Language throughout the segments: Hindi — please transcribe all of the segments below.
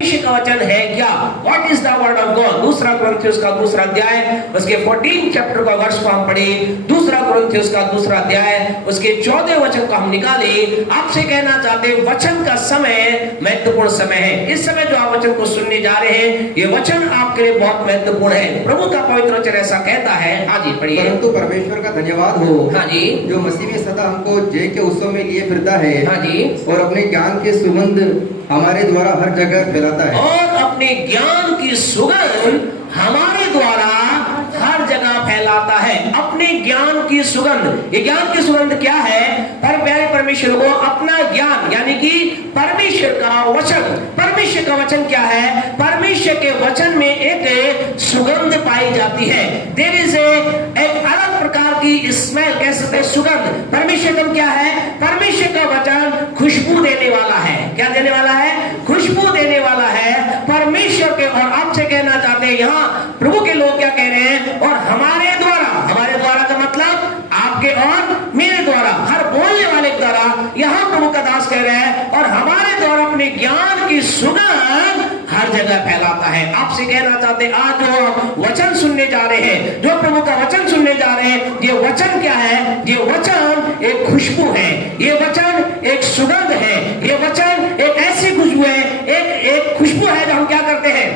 का वचन है क्या? What is the word of God? दूसरा कुरिन्थियोस का दूसरा अध्याय उसके 14 चैप्टर का वर्ष को हम पढ़े। दूसरा कुरिन्थियोस का दूसरा अध्याय उसके 14 वचन को हम निकाले। आपसे कहना चाहते हैं वचन का समय महत्वपूर्ण समय है। इस समय जो आप वचन को सुनने जा रहे हैं ये वचन आपके लिए बहुत महत्वपूर्ण है। प्रभु का पवित्र वचन ऐसा कहता है। हाँ जी पढ़िए। परंतु परमेश्वर का धन्यवाद हो, हाँ जी, जो मसीह में सदा हमको जय के उत्सव में लिए फिरता है, हाँ जी, और अपने ज्ञान के सुगंध हमारे द्वारा हर जगह फैलाता है। और अपने ज्ञान की सुगंध हमारे द्वारा हर जगह फैलाता है। अपने ज्ञान की सुगंध, ये ज्ञान की सुगंध क्या है? पर प्यारे परमेश्वर को अपना ज्ञान यानी कि परमेश्वर का वचन। परमेश्वर का वचन क्या है? परमेश्वर के वचन में एक सुगंध पाई जाती है। देयर इज एक अलग प्रकार की स्मेल, कह सकते हैं सुगंध। परमेश्वर का क्या है? परमेश्वर का वचन खुशबू देने वाला है। क्या देने वाला है? खुशबू देने वाला है परमेश्वर के। और आपसे कहना चाहते हैं यहाँ प्रभु के लोग क्या कह रहे हैं? और हमारे द्वारा का मतलब आपके और मेरे द्वारा, हर बोलने वाले द्वारा। यहाँ प्रभु का दास कह रहे हैं और हमारे द्वारा अपने ज्ञान की सुगंध हर जगह फैलाता है। आपसे कहना चाहते हैं आज जो वचन सुनने जा रहे हैं, जो प्रभु का वचन सुनने जा रहे हैं, ये वचन क्या है? ये वचन एक खुशबू है, ये वचन एक सुगंध है, ये वचन एक ऐसी खुशबू है, एक खुशबू है जो हम क्या करते हैं?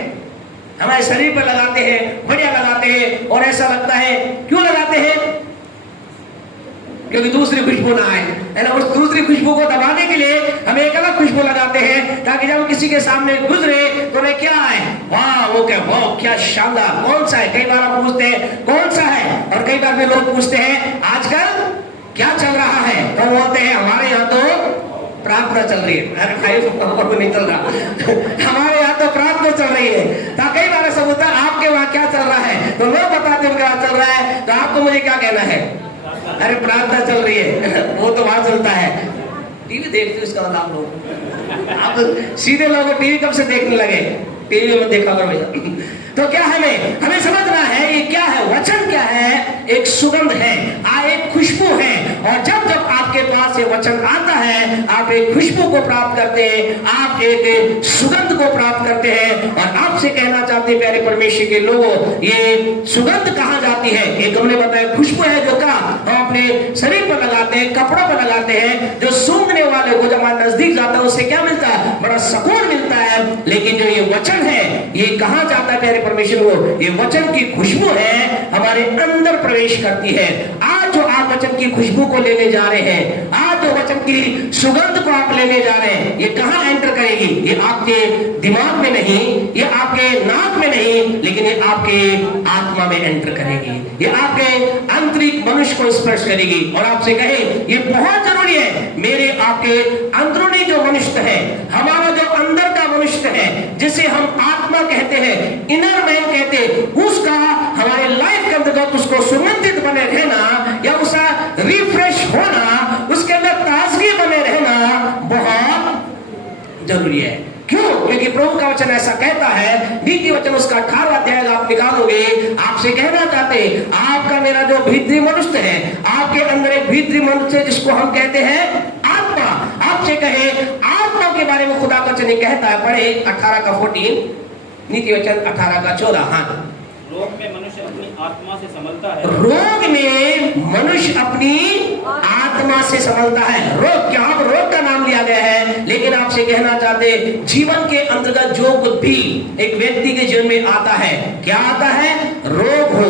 हमारे शरीर पर लगाते हैं, बढ़िया लगाते हैं। और ऐसा लगता है, क्यों लगाते हैं? क्योंकि दूसरी खुशबू ना आए, है ना। उस दूसरी खुशबू को दबाने के लिए हम एक अलग खुशबू लगाते हैं ताकि जब किसी के सामने गुजरे तो उन्हें क्या आए? वाह, वो क्या, वाह क्या शानदार, कौन सा है? कई बार हम पूछते हैं कौन सा है, और कई बार भी लोग पूछते हैं आजकल क्या चल रहा है, तो बोलते हैं हमारे यहाँ तो प्रार्थना चल रही है। अरे भाई तो नहीं चल रहा हमारे यहाँ तो प्रार्थना चल रही है। तो कई बार ऐसा होता है आपके वहाँ क्या चल रहा है, तो लोग बताते हैं क्या चल रहा है, तो आपको मुझे क्या कहना है? अरे प्रार्थना चल रही है वो तो वहां चलता है। टीवी देखते हो इसका मतलब आप सीधे लोग टीवी कब से देखने लगे? टीवी में देखा करो भैया। तो क्या है, हमें समझना है ये क्या है? वचन क्या है? एक सुगंध है, एक खुशबू है। और जब जब आपके पास ये वचन आता है आप एक खुशबू को प्राप्त करते हैं, आप एक सुगंध को प्राप्त करते हैं। और आपसे कहना चाहते हैं प्यारे परमेश्वर के लोगों, ये सुगंध कहाँ जाती है? एक हमने बताया खुशबू है जो का हम अपने शरीर पर लगाते हैं, कपड़ों पर लगाते हैं। जो सूंघने वाले को जब हमारे नजदीक जाता है उससे क्या मिलता है? बड़ा सुकून मिलता है। लेकिन जो ये वचन है ये कहाँ जाता है प्यारे परमेश्वर को? ये वचन की खुशबू है हमारे अंदर प्रवेश करती है। आज जो आप वचन की खुशबू को लेने जा रहे हैं, आज जो वचन की सुगंध को आप लेने जा रहे हैं, ये कहाँ एंटर करेगी? ये आपके दिमाग में नहीं, ये आपके नाक में नहीं, लेकिन ये आपके आत्मा में एंटर करेगी। ये आपके आंतरिक मनुष्य को स्पर्श करेगी। और आपसे कहे ये बहुत जरूरी है, मेरे आपके अंदरूनी जो मनुष्य है, हमारा जो अंदर का मनुष्य है, जिसे हम आत्मा कहते हैं, इनर मैन कहते हैं, उसका हमारे लाइफ के अंतर्गत उसको सुगंधित बने रहना या उसका रिफ्रेश होना, उसके अंदर ताजगी बने रहना बहुत जरूरी है। क्यों? क्योंकि प्रभु का वचन ऐसा कहता है, नीति वचन उसका 18 अध्याय आप निकालोगे। आपसे कहना चाहते आपका मेरा जो भीतरी मनुष्य है, आपके अंदर एक भीतरी मनुष्य जिसको हम कहते हैं आत्मा। आपसे कहे आत्मा के बारे में खुदा का वचन कहता है, पढ़े 18 का 14, नीति वचन 18 का 14। हाँ, रोग में मनुष्य अपनी आत्मा से संभलता है। रोग में मनुष्य अपनी आत्मा से संभलता है। रोग क्या? अब रोग का नाम लिया गया है, लेकिन आपसे कहना चाहते जीवन के अंतर्गत जो कुछ भी एक व्यक्ति के जीवन में आता है, क्या आता है? रोग हो,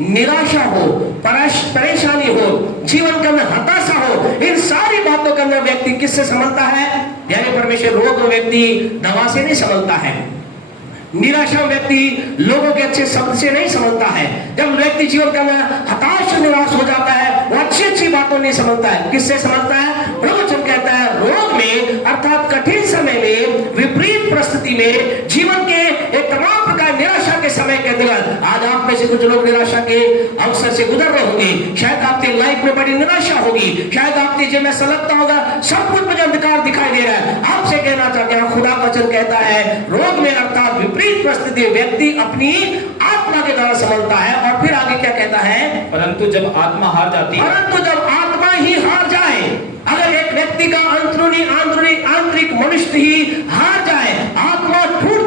निराशा हो, परेशानी हो, जीवन के अंदर हताशा हो, इन सारी बातों के अंदर व्यक्ति किससे संभलता है? यानी परमेश्वर रोग में व्यक्ति दवा से नहीं संभलता है। निराशा व्यक्ति लोगों के अच्छे शब्द से नहीं समझता है। जब व्यक्ति जीवन के अंदर हताश निराश हो जाता है वो अच्छी अच्छी बातों नहीं समझता है। किससे समझता है? प्रवचन कहता है रोग में अर्थात कठिन समय में, विपरीत परिस्थिति में, जीवन के एक तमाम प्रकार निराशा के समय के अंदर, आज आप में से कुछ लोग निराशा के अवसर से गुजर रहे होंगे। शायद आपकी लाइफ में बड़ी निराशा होगी, शायद आपके जीवन में ऐसा लगता होगा सब कुछ मुझे अंधकार दिखाई दे रहा है। आपसे कहना चाहते हैं खुदा वचन कहता है रोग में अर्थात विपरीत परिस्थिति व्यक्ति अपनी आत्मा के द्वारा संभलता है। और फिर आगे क्या कहता है? परंतु जब आत्मा हार जाती है, परंतु जब आत्मा ही हार जाए, अगर एक व्यक्ति का आंतरिक मनुष्य ही हार जाए, आत्मा टूट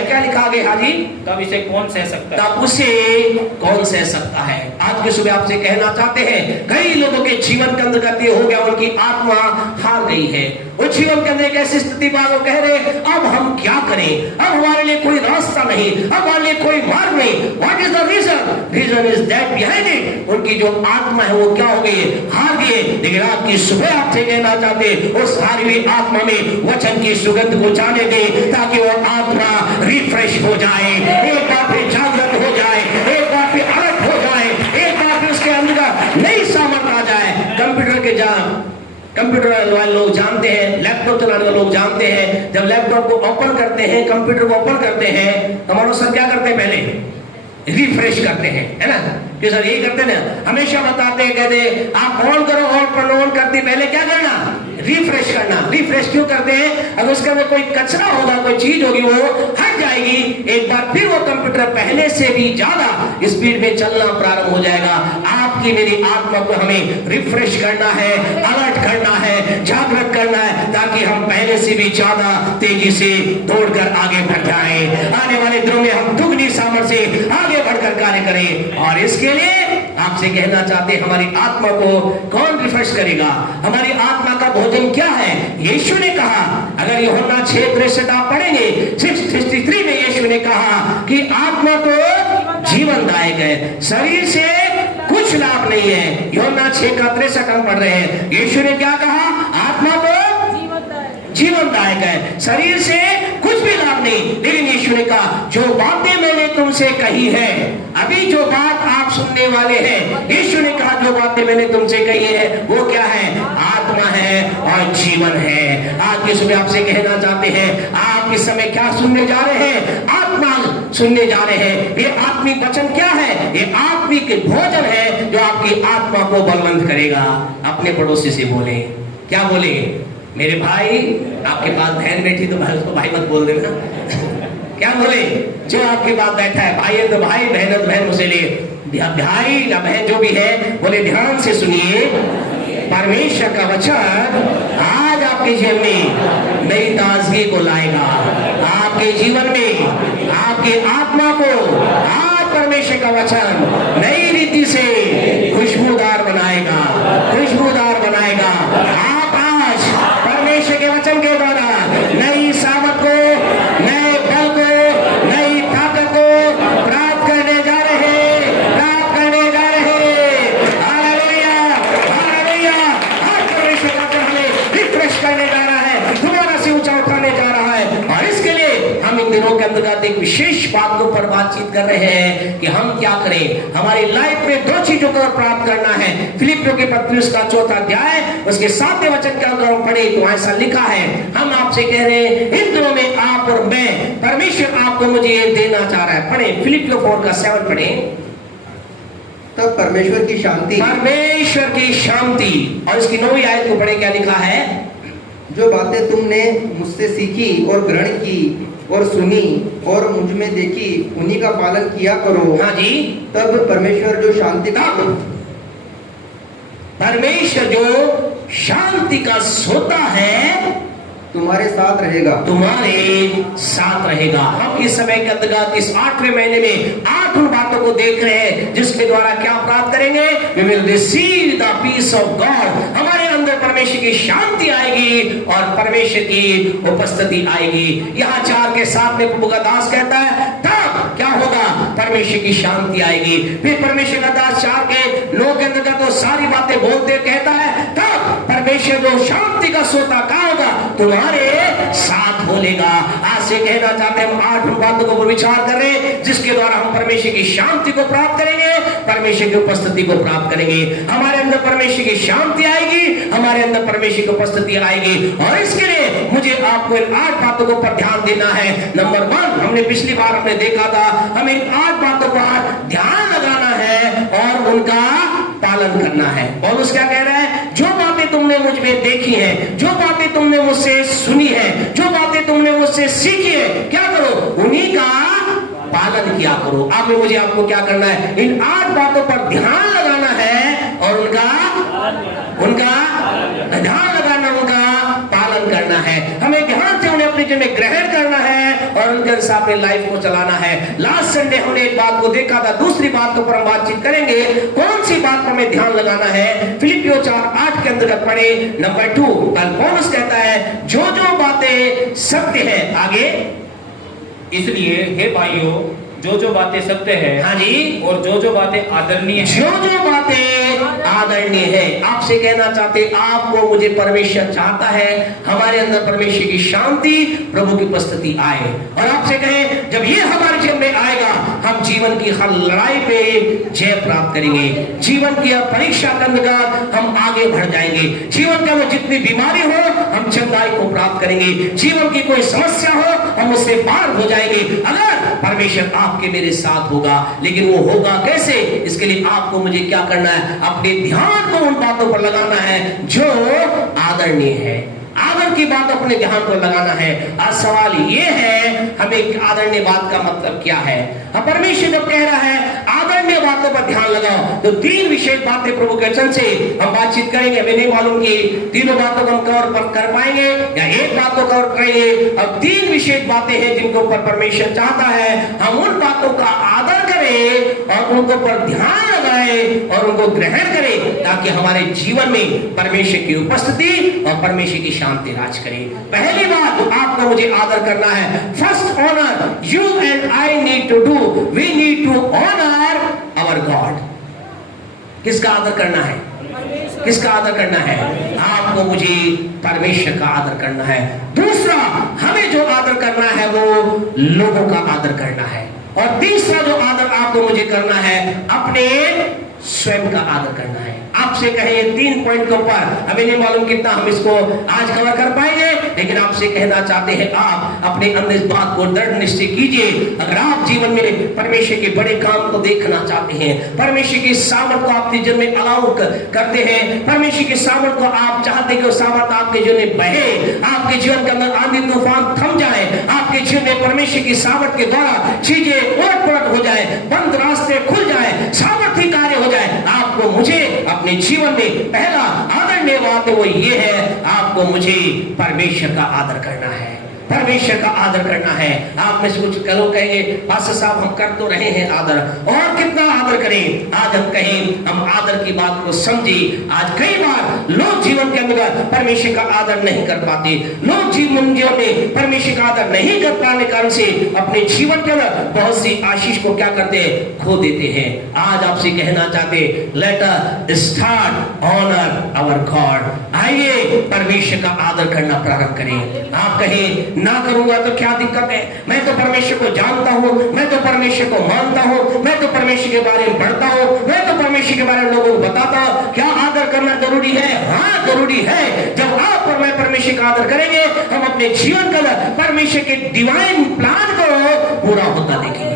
है, क्या लिखा आगे हाजी? तब इसे कौन सह सकता है? तब उसे कौन सह सकता है? आज के सुबह आपसे कहना चाहते हैं, कई लोगों के जीवन के अंदर ये हो गया, उनकी आत्मा हार गई है। वो जीवन के अंदर एक ऐसी स्थिति बात, वो कह रहे अब हम क्या करें, अब हमारे लिए कोई रास्ता नहीं, अब हमारे लिए कोई मार्ग नहीं। What is the reason? Reason is that behind it, उनकी जो आत्मा है वो क्या हो गई, हार गई। लेकिन आज की सुबह आपसे कहना चाहते, उस हारी हुई आत्मा में वचन की सुगंध को जाने दे, ताकि वो आत्मा रिफ्रेश हो जाए, एक बार फिर जागृत हो जाए, एक बार फिर अलर्ट हो जाए, एक बार फिर उसके अंदर नई सामर्थ आ जाए। कंप्यूटर वाले लोग जानते हैं, लैपटॉप चलाने वाले लोग जानते हैं, जब लैपटॉप को ओपन करते हैं, कंप्यूटर को ओपन करते हैं, हमारे सर क्या करते हैं, पहले रिफ्रेश करते हैं, है ना? कि सर यही करते हैं ना, हमेशा बताते हैं, कहते आप ऑन करो, ऑन करते पहले क्या करना, रिफ्रेश करना। रिफ्रेश क्यों करते हैं? अगर उसके अंदर कोई कचरा होगा, कोई चीज होगी, वो हट जाएगी, एक बार फिर वो कंप्यूटर पहले से भी ज्यादा स्पीड में चलना प्रारंभ हो जाएगा। आपकी मेरी आत्मा को हमें रिफ्रेश करना है, अलर्ट करना है, जागृत करना है, ताकि हम पहले से भी ज्यादा तेजी से दौड़कर आगे बढ़ जाए। आने वाले दिनों में हम दुगनी सामर्थ्य से आगे बढ़कर कार्य करें। और इसके लिए आपसे कहना चाहते हैं, हमारी आत्मा को कौन रिफ्रेश करेगा? हमारी आत्मा का भोजन क्या है? यीशु ने कहा, अगर यूहन्ना 6:63 आप पढ़ेंगे, 6:63 में यीशु ने कहा कि आत्मा तो जीवनदायक है, शरीर से कुछ लाभ नहीं है। यूहन्ना 6:63 हम पढ़ रहे हैं। यीशु ने क्या कहा? आत्मा तो जीवनदायक है, शरीर से कुछ भी लाभ नहीं। लेकिन यीशु ने कहा, जो बातें मैंने तुमसे कही है, अभी जो बात आप सुनने वाले हैं, यीशु ने कहा जो बातें मैंने तुमसे कही है वो क्या है? आत्मा है और जीवन है। आज की सुबह आपसे कहना चाहते हैं, आप इस समय क्या सुनने जा रहे हैं? आत्मा सुनने जा रहे हैं। ये आत्मिक वचन क्या है? ये आत्मिक भोजन है जो आपकी आत्मा को बलवंत करेगा। अपने पड़ोसी से बोले, क्या बोले? मेरे भाई, आपके पास बहन बैठी तो भाई उसको भाई मत बोल देना। क्या बोले? जो आपके पास बैठा है, भाई है तो भाई, बहन है तो बहन, उसे ले भाई या बहन जो भी है, बोले ध्यान से सुनिए, परमेश्वर का वचन आज आपके जीवन में नई ताजगी को लाएगा। आपके जीवन में आपकी आत्मा को आज परमेश्वर का वचन नई रीति से खुशबूदार बनाएगा, खुशबूदार बनाएगा। आप आज परमेश्वर के वचन के द्वारा नई सामर्थ को, नए बल को, नई ताकत को प्राप्त करने जा रहे हैं, प्राप्त करने जा रहे हैं। Hallelujah, hallelujah. आज परमेश्वर का वचन हमें रिफ्रेश करने जा रहा है, दोबारा से ऊंचा उठाने जा रहा है। और इसके लिए हम इन दिनों के अंतर्गत एक विशेष बात के ऊपर बातचीत कर रहे हैं कि हम क्या करें। हमारी लाइफ में दो चीजों को प्राप्त करना है। फिलिपियों के पत्री उसका 4 अध्याय उसके 7वें वचन के अंदर हम पढ़े तो ऐसा लिखा है। हम आपसे कह रहे हैं, इन दिनों में आप और मैं, परमेश्वर आपको मुझे ये देना चाह रहा है। पढ़े फिलिपियों 4:7 पढ़े। तब परमेश्वर की शांति, परमेश्वर की शांति। और इसकी 9वीं आयत को पढ़े, क्या लिखा है? जो बातें तुमने मुझसे सीखी और ग्रहण की और सुनी और मुझ में देखी, उन्हीं का पालन किया करो। हाँ जी। तब परमेश्वर जो शांति का, परमेश्वर जो शांति का सोता है तुम्हारे साथ रहेगा, तुम्हारे साथ रहेगा। हम इस समय के अंतर्गत इस 8वें महीने में 8 उन बातों को देख रहे हैं जिसके द्वारा क्या प्राप्त करेंगे? We will receive the peace of God। हमारे अंदर परमेश्वर की शांति आएगी और परमेश्वर की उपस्थिति आएगी। यहाँ 4 के 7 में प्रभु का दास कहता है, तब क्या होगा? परमेश्वर की शांति आएगी। फिर परमेश्वर का दास 4 के 9 के अंतर्गत वो सारी बातें बोलते कहता है, तब परमेश्वर जो शांति का सोता क्या होगा? तुम्हारे साथ बोलेगा। आज से कहना चाहते हैं, हम 8 बातों को विचार कर रहे हैं जिसके द्वारा हम परमेश्वर की शांति को प्राप्त करेंगे, परमेश्वर की उपस्थिति को प्राप्त करेंगे। हमारे अंदर परमेश्वर की शांति आएगी, हमारे अंदर परमेश्वर की उपस्थिति आएगी। और इसके लिए मुझे आपको इन 8 बातों को पर ध्यान देना है। नंबर 1, हमने पिछली बार हमने देखा था, हमें इन 8 बातों पर ध्यान लगाना है और उनका पालन करना है। और उस क्या कह रहा है? जो बातें तुमने मुझ में देखी है, जो बातें तुमने मुझसे सुनी है, जो बातें तुमने मुझसे सीखी है, क्या करो? उन्हीं का पालन किया करो। अब मुझे आपको क्या करना है? इन 8 बातों पर ध्यान लगाना है और उनका ध्यान लगाना, उनका पालन करना है। हमें ध्यान से उन्हें अपने जीवन में ग्रहण करना है और उनके अनुसार अपनी लाइफ को चलाना है। लास्ट संडे हमने एक बात को देखा था, दूसरी बात के ऊपर हम बातचीत करेंगे। कौन सी बात पर हमें ध्यान लगाना है? फिलिपियों 4:8 के अंतर्गत पढ़े नंबर 2। कल पौलुस कहता है जो जो बातें सत्य है, आगे इसलिए हे भाइयों, जो जो बातें सत्य है, हाँ जी, और जो जो बातें आदरणीय जो है, जो बातें आदरणीय है। आपसे कहना चाहते, आपको मुझे परमेश्वर चाहता है हमारे अंदर परमेश्वर की शांति, प्रभु की उपस्थिति आए। और आपसे कहें जब ये हमारे जीवन में आएगा, हम जीवन की हर लड़ाई पे जय प्राप्त करेंगे। जीवन की हर परीक्षा के अंदर हम आगे बढ़ जाएंगे। जीवन के अंदर जितनी बीमारी हो, हम चंगाई को प्राप्त करेंगे। जीवन की कोई समस्या हो, हम उससे पार हो जाएंगे, अगर परमेश्वर आपके मेरे साथ होगा। लेकिन वो होगा कैसे? इसके लिए आपको मुझे क्या करना है? अपने ध्यान को उन बातों पर लगाना है जो आदरणीय है। आदर की बात अपने ध्यान को लगाना है। आज सवाल ये है, हमें आदरणीय बात का मतलब क्या है? परमेश्वर जब कह रहा है आदरणीय बातों पर ध्यान लगाओ, तो 3 विशेष बातें प्रभु के वचन से हम बातचीत करेंगे। हमें नहीं मालूम कि तीनों बातों को हम कवर कर पाएंगे या एक बात को कवर करेंगे। अब 3 विशेष बातें हैं जिनके ऊपर परमेश्वर चाहता है हम उन बातों का आदर करें और उनको पर ध्यान लगाएं और उनको ग्रहण करें, ताकि हमारे जीवन में परमेश्वर की उपस्थिति और परमेश्वर की शांति राज करे। पहली बात जो आपको मुझे आदर करना है, first honour you and I need to do, we need to honour our God. किसका आदर करना है? किसका आदर करना है? आपको मुझे परमेश्वर का आदर करना है। दूसरा, हमें जो आदर करना है वो लोगों का आदर करना है। और तीसरा जो आदर आपको मुझे करना है, अपने स्वयं का आदर करना है। आपसे कहें ये 3 पॉइंट के ऊपर, हमें नहीं मालूम कितना हम इसको आज कवर कर पाएंगे, लेकिन आपसे कहना चाहते हैं आप अपने अंदर इस बात को दृढ़ निश्चय कीजिए। अगर आप जीवन में परमेश्वर के बड़े काम को देखना चाहते हैं, परमेश्वर की सामर्थ को आपके जीवन में अलाउ करते हैं, परमेश्वर की सामर्थ को आप चाहते हैं कि वो सामर्थ आपके जीवन में बहे, आपके जीवन के अंदर आंधी तूफान थम जाए, आपके जीवन में परमेश्वर की सामर्थ के द्वारा चीजें उलट पुलट हो जाए, बंद रास्ते खुल जाए, सामर्थ्य कार्य हो जाए, आपको मुझे अपने जीवन में पहला आदरणीय बात है वो ये है, आपको मुझे परमेश्वर का आदर करना है। परमेश्वर का आदर करना है। आप में से कुछ लोग कहेंगे पास्टर साहब हम कर तो रहे हैं आदर, और कितना आदर करें? आज हम कहें हम आदर की बात को समझे। आज कई बार लोग जीवन के अंदर परमेश्वर का आदर नहीं कर पाते। लोग जीवन में परमेश्वर का आदर नहीं कर पाने के कारण से अपने जीवन के अंदर बहुत सी आशीष को क्या करते हैं? खो देते हैं। आज आपसे कहना चाहते, let us start honour our God. आइए परमेश्वर का आदर करना प्रारंभ करें। आप कहें ना करूंगा तो क्या दिक्कत है? मैं तो परमेश्वर को जानता हूं, मैं तो परमेश्वर को मानता हूं, मैं तो परमेश्वर के बारे में पढ़ता हूं, मैं तो परमेश्वर के बारे में लोगों को बताता हूं। क्या आदर करना जरूरी है? हाँ जरूरी है। जब आप और मैं परमेश्वर का आदर करेंगे, हम अपने जीवन का परमेश्वर के डिवाइन प्लान को पूरा होता देखेंगे,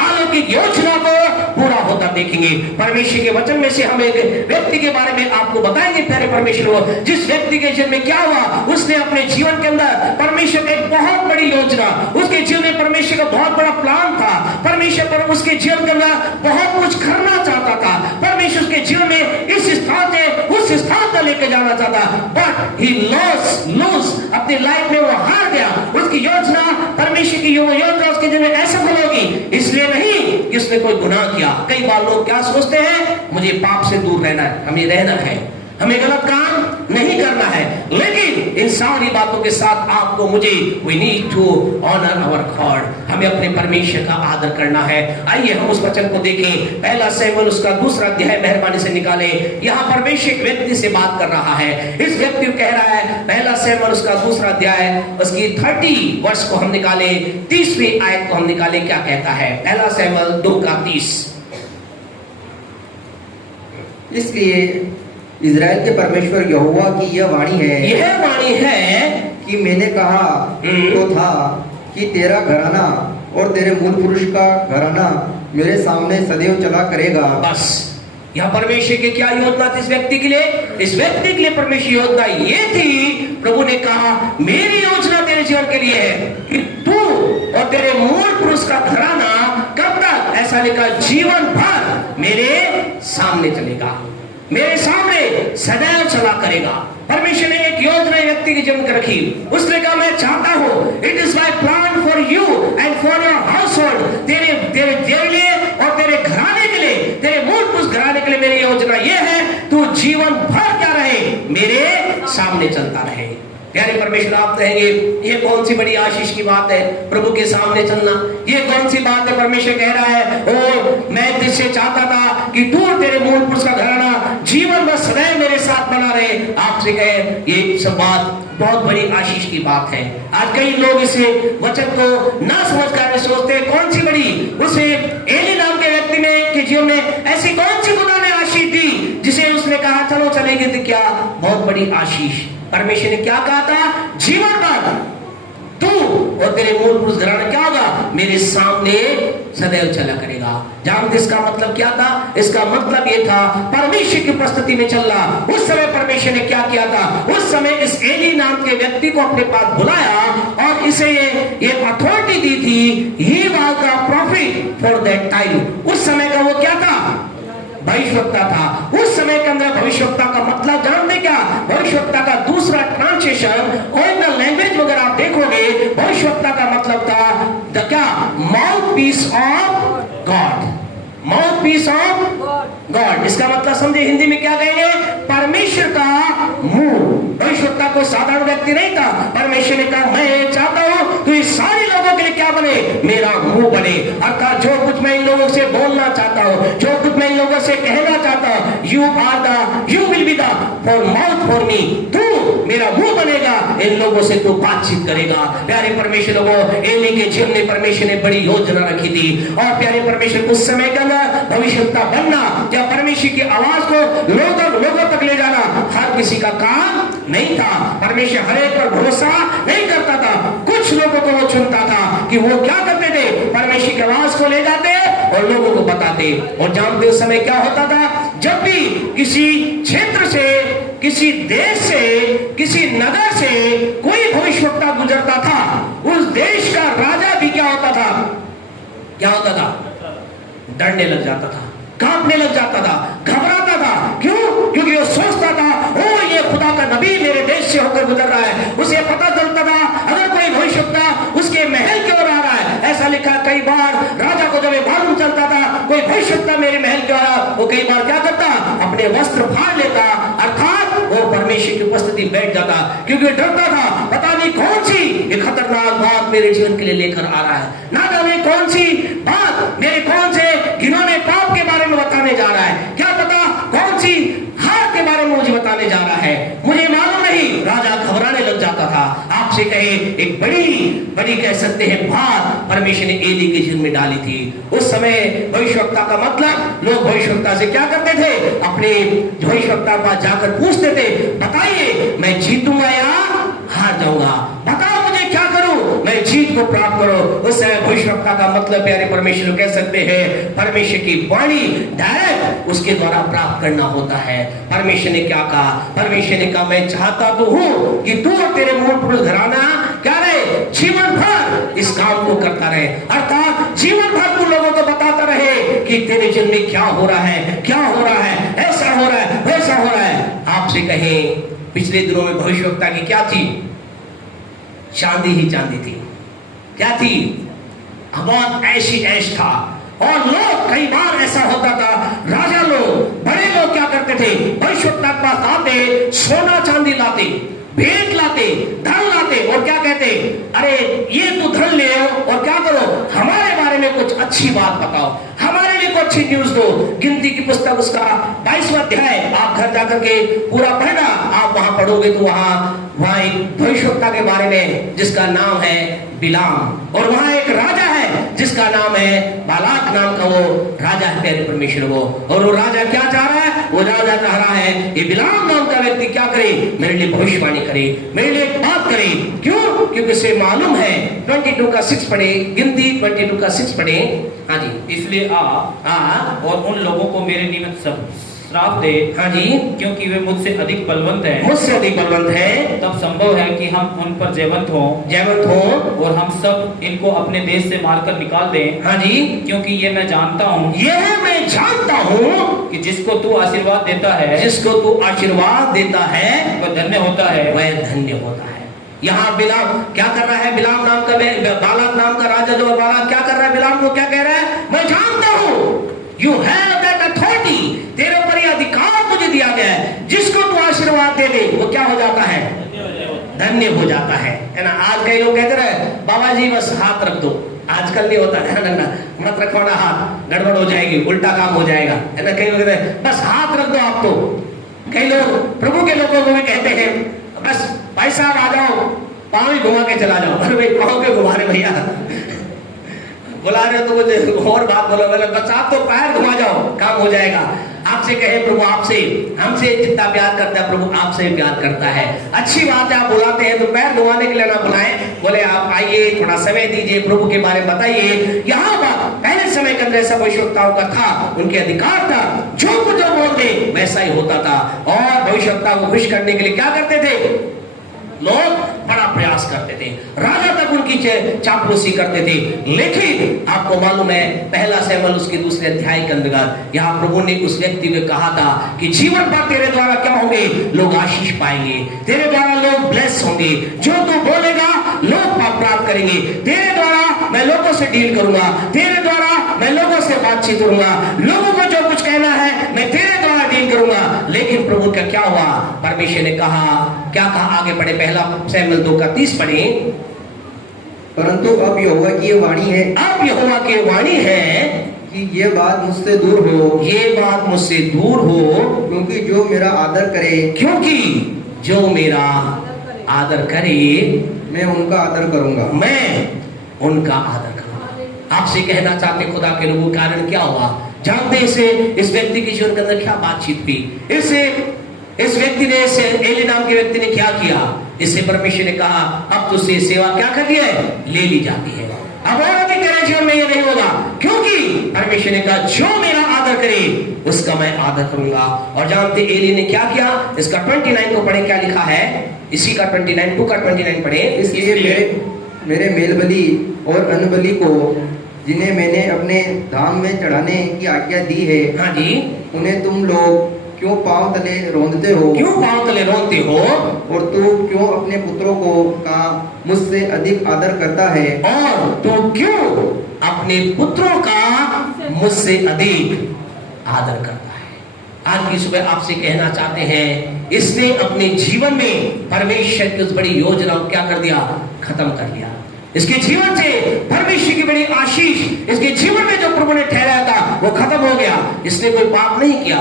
अलौकिक योजना को पूरा होता देखेंगे। परमेश्वर के वचन में से हम एक व्यक्ति के बारे में आपको बताएंगे, प्यारे परमेश्वर को, जिस व्यक्ति के जीवन में क्या हुआ, उसने अपने जीवन के अंदर परमेश्वर एक बहुत बड़ी योजना, उसके जीवन में परमेश्वर का बहुत बड़ा प्लान था। परमेश्वर पर उसके जीवन के अंदर बहुत कुछ करना चाहता था। परमेश्वर उसके जीवन में इस स्थान से उस स्थान तक लेके जाना चाहता, बट ही लॉस अपनी लाइफ में वो हार गया। उसकी योजना, परमेश्वर की योजना उसके जीवन में असफल होगी, इसलिए नहीं कि उसने कोई गुनाह किया। कई बार लोग क्या सोचते हैं, मुझे पाप से दूर रहना है, हमें रहना है, हमें गलत काम नहीं करना है। लेकिन इन सारी बातों के साथ आपको मुझे we need to honor our God, हमें अपने परमेश्वर का आदर करना है। आइए हम उस वचन को देखें। पहला शमूएल उसका 2 अध्याय मेहरबानी से निकालें। यहाँ परमेश्वर एक व्यक्ति से बात कर रहा है। इस व्यक्ति को कह रहा है, पहला शमूएल उसका 2 अध्याय उसकी 30 वर्ष को हम निकालें, 30वीं आयत को हम निकालें। क्या कहता है? पहला शमूएल 2:30। इसलिए इज़राइल के परमेश्वर यहोवा की यह वाणी है कि मैंने कहा तो था कि तेरा घराना और तेरे मूल पुरुष का घराना मेरे सामने सदैव चला करेगा। बस यहाँ परमेश्वर की क्या योजना थी इस व्यक्ति के लिए? इस व्यक्ति के लिए परमेश्वर योजना ये थी, प्रभु ने कहा मेरी योजना तेरे जीवन के लिए है कि तू और तेरे मूल पुरुष का घराना कब तक? ऐसा लिखा, जीवन भर मेरे सामने चलेगा, मेरे सामने सदैव चला करेगा। परमेश्वर ने एक योजना व्यक्ति के जीवन में रखी। उसने कहा मैं चाहता हूं, it is my plan for your house hold, तेरे लिए और तेरे घराने के लिए, तेरे मूल पुरुष घराने के लिए मेरी योजना ये है, तू जीवन भर क्या रहे, मेरे सामने चलता रहे। प्यारे परमेश्वर, आप कहेंगे ये कौन सी बड़ी आशीष की बात है, प्रभु के सामने चलना, ये कौन सी बात है। परमेश्वर कह रहा है, ओ मैं तुझसे चाहता था कि तू तेरे मूल पुरुष का घराना जीवन में सदैव मेरे साथ बना रहे। आपसे कहे ये सब बात बहुत बड़ी आशीष की बात है। आज कई लोग इस वचन को ना समझ कर सोचते कौन सी बड़ी, उसे एली नाम के व्यक्ति में के जीवन में ऐसी कौन सी खुदा ने आशीष दी जिसे उसने कहा चलो चलेंगे, तो क्या बहुत बड़ी आशीष। परमेश्वर ने क्या कहा था, जीवन भर तू और तेरे मूल पुरुष घराना क्या होगा, मेरे सामने सदैव चला करेगा। जानते इसका मतलब क्या था? इसका मतलब ये था परमेश्वर की उपस्थिति में चलना। उस समय परमेश्वर ने क्या किया था, उस समय इस एली नाम के व्यक्ति को अपने पास बुलाया और इसे ये अथॉरिटी दी थी, he was the profit for that time. उस समय का वो क्या था, भविष्यवक्ता था। उस समय के अंदर भविष्यवक्ता का मतलब जानते क्या, भविष्यवक्ता का दूसरा ट्रांसलेशन ओरिजिनल लैंग्वेज में अगर आप देखोगे, भविष्यवक्ता का मतलब था द क्या, mouth piece of God, mouth piece of God. इसका मतलब समझे हिंदी में क्या कहेंगे, परमेश्वर का मुंह। भविष्यवक्ता को साधारण व्यक्ति नहीं था। परमेश्वर ने कहा मैं चाहता हूं तो इस सारे लोगों के लिए क्या बने, मेरा मुंह बने। अर्थात जो कुछ मैं इन लोगों से बोलना चाहता हूं, जो कुछ मैं इन लोगों से कहना चाहता हूं, you will be the for mouth for me, तू मेरा मुंह बनेगा, इन लोगों से तू बातचीत करेगा। प्यारे परमेश्वर को एली के जीवन में परमेश्वर ने बड़ी योजना रखी थी। और प्यारे परमेश्वर उस समय का भविष्यवक्ता बनना या परमेश्वर की आवाज को लोगों तक ले जाना हर किसी का काम नहीं था। परमेश्वर हर एक पर भरोसा नहीं करता था। कुछ लोगों को वो चुनता था कि वो क्या करते थे, परमेश्वर की आवाज को ले जाते और लोगों को बताते। और जानते उस समय क्या होता था, जब भी किसी क्षेत्र से, किसी देश से, किसी नगर से कोई भविष्यवक्ता गुजरता था, उस देश का राजा भी क्या होता था, क्या होता था, डरने लग जाता था, कांपने लग जाता था, घबराता था। क्यों? क्योंकि वो सोचता था ओ ये खुदा का नबी मेरे देश से होकर गुजर रहा है। उसे पता चलता था अगर कोई भविष्यवक्ता उसके महल की ओर आ रहा है। ऐसा लिखा कई बार राजा को जब मालूम चलता था कोई भविष्यवक्ता मेरे महल की ओर आ, वो कई बार क्या करता, अपने वस्त्र फाड़ लेता, अर्थात वो परमेश्वर की उपस्थिति बैठ जाता, क्योंकि डरता था पता नहीं कौन सी ये खतरनाक बात मेरे जीवन के लिए लेकर आ रहा है, ना जाने कौन सी बात मेरे कौन से घिनौने पाप के बारे में बताने जा रहा है, क्या पता कौन सी हार के बारे में मुझे बताने जा रहा है, मुझे मालूम नहीं। राजा घबराने लग जाता था। आपसे कहे एक बड़ी कह सकते हैं बात परमेश्वर ने एली के जीवन में डाली थी। उस समय भविष्यवक्ता का मतलब लोग भविष्यवक्ता से क्या करते थे, अपने भविष्यवक्ता के पास जाकर पूछते थे बताइए मैं जीतूंगा या हार जाऊंगा, बताओ मुझे क्या करूं मैं जीत को प्राप्त करूं। उस समय भविष्यवक्ता का मतलब प्यारे परमेश्वर कह सकते हैं परमेश्वर की वाणी डायरेक्ट उसके द्वारा प्राप्त करना होता है। परमेश्वर ने क्या कहा, परमेश्वर ने कहा मैं चाहता तो हूं कि तू और तेरे मूल पुरुष घराना क्या रहे, जीवन भर इस काम को करता रहे, अर्थात जीवन भर तू लोगों को बताता रहे कि तेरे जीवन में क्या हो रहा है, क्या हो रहा है, ऐसा हो रहा है, वैसा हो रहा है। आपसे कहें पिछले दिनों में भविष्यवक्ता की क्या थी, चांदी ही चांदी थी, क्या थी, बहुत ऐशी ऐश था। और लोग कई बार ऐसा होता था, राजा लोग बड़े लोग क्या करते थे, भविष्यवक्ता के पास आते, सोना चांदी लाते, भेंट लाते, धन लाते और क्या कहते, अरे ये तू धन ले आओ और क्या करो, हमारे बारे में कुछ अच्छी बात बताओ, हमारे लिए कुछ अच्छी न्यूज दो। गिनती की पुस्तक उसका 22वां अध्याय आप घर जाकर के पूरा पढ़ना, आप वहां पढ़ोगे तो वहां एक भविष्यवक्ता के बारे में जिसका नाम है बिलाम, और वहां एक राजा है जिसका नाम है बालाक नाम का, वो राजा है प्यारे परमेश्वर वो। और वो राजा क्या चाह रहा है, वो राजा चाह रहा है ये बिलाम नाम का व्यक्ति क्या करे, मेरे लिए भविष्यवाणी करे, मेरे लिए बात करे। क्यों? क्योंकि उसे मालूम है 22 का 6 पढ़े, गिनती 22 का 6 पढ़े। हाँ जी, इसलिए और उन लोगों को मेरे निमित्त सब श्राप दे, हाँ जी, क्योंकि वे मुझसे अधिक बलवंत हैं, मुझसे अधिक बलवंत है। तब संभव है कि हम उन पर जयवंत हो और हम सब इनको अपने देश से मारकर निकाल दें। हाँ जी, क्योंकि ये मैं जानता हूँ, यह मैं जानता हूँ कि जिसको तू आशीर्वाद देता है, जिसको तू आशीर्वाद देता है वह धन्य होता है। वह धन्य होता है। यहाँ बिलाम क्या कर रहा है? बिलाम नाम का बालाक नाम का राजा जो बालाक क्या कर रहा है? बिलाम को क्या कह रहा है? मैं जानता हूँ यू हैव दैट अथॉरिटी, तेरे ऊपर ये अधिकार मुझे दिया गया है, जिसको तू आशीर्वाद दे दे वो क्या हो जाता है? धन्य हो जाता है ना। आज कई लोग कहते रहे बाबा जी बस हाथ रख दो, आजकल नहीं होता है ना, मत रखो ना हाथ, गड़बड़ हो जाएगी, उल्टा काम हो जाएगा है ना। कई लोग कहते हैं बस हाथ रख दो आप तो। कई लोग प्रभु के लोगों को भी कहते हैं बस भाई साहब आ जाओ, पाँव ही घुमा के चला जाओ। अरे भाई पाँव के घुमा रहे भैया, बुला रहे हो तो कुछ और बात बोलो, बस आप तो पैर घुमा जाओ, काम हो जाएगा। आपसे कहे प्रभु आपसे, हमसे जितना प्यार करता है प्रभु आपसे भी प्यार करता है। अच्छी बात है, आप बुलाते हैं तो पैर घुमाने के लिए ना बुलाएं, बोले आप आइए, थोड़ा समय दीजिए, प्रभु के बारे में बताइए। यहाँ बात पहले समय के अंदर ऐसा भविष्यवक्ताओं का था, उनके अधिकार था, जो कुछ जो बोलते वैसा ही होता था। और भविष्यवक्ता को खुश करने के लिए क्या करते थे? लोग बड़ा प्रयास करते थे, राजा तक उनकी चापलूसी करते थे। लेकिन आपको मालूम है पहला शमूएल उसके दूसरे अध्याय के अंतर्गत यहाँ प्रभु ने उस व्यक्ति को कहा था कि जीवन भर तेरे द्वारा क्या होंगे? लोग आशीष पाएंगे, तेरे द्वारा लोग ब्लेस होंगे, जो तू बोलेगा लोग प्राप्त करेंगे, तेरे द्वारा मैं लोगों से डील करूंगा, तेरे द्वारा मैं लोगों से बातचीत करूंगा, लोगों को जो कुछ कहना है मैं तेरे द्वारा डील करूंगा। लेकिन प्रभु का क्या हुआ? परमेश्वर ने कहा, क्या कहा? आगे बढ़े, पहला शमूएल 2:30 पढ़े। परंतु अब यहोवा की वाणी है, अब यहोवा की वाणी है कि ये बात मुझसे दूर हो, ये बात मुझसे दूर हो, क्योंकि जो मेरा आदर करे, क्योंकि जो मेरा आदर करे मैं उनका आदर करूंगा, मैं उनका आदर करूंगा। आपसे कहना चाहते खुदा के लोगों, कारण क्या हुआ? जानते इस व्यक्ति के जीवन के अंदर क्या बातचीत हुई? इस व्यक्ति ने, एली नाम के व्यक्ति ने क्या किया? इससे परमेश्वर ने कहा अब तुझसे सेवा क्या कर लिया है? ले ली जाती है। अब और भी तेरे जीवन में ये नहीं होगा, क्योंकि परमेश्वर ने कहा जो मेरा आदर करे उसका मैं आदर करूंगा। और जानते एली ने क्या किया? इसका 29 को पढ़े, क्या लिखा है? इसी का 29, 2 का 29 पढ़े। इसलिए मेरे मेल बलि और अन्न बलि को जिन्हें मैंने अपने धाम में चढ़ाने की आज्ञा दी है, हाँ जी, उन्हें तुम लोग क्यों पांव तले रोंदते हो? क्यों पांव तले रोंदते हो? और तू क्यों अपने पुत्रों को का मुझसे अधिक आदर करता है? और तू क्यों अपने पुत्रों का मुझसे अधिक आदर करता है? आज की सुबह आपसे कहना चाहते हैं, इसने अपने जीवन में परमेश्वर की उस बड़ी योजना को क्या कर दिया? खत्म कर लिया। इसके जीवन से परमेश्वर की बड़ी आशीष, इसके जीवन में जो प्रभु ने ठहराया था वो खत्म हो गया। इसने कोई पाप नहीं किया,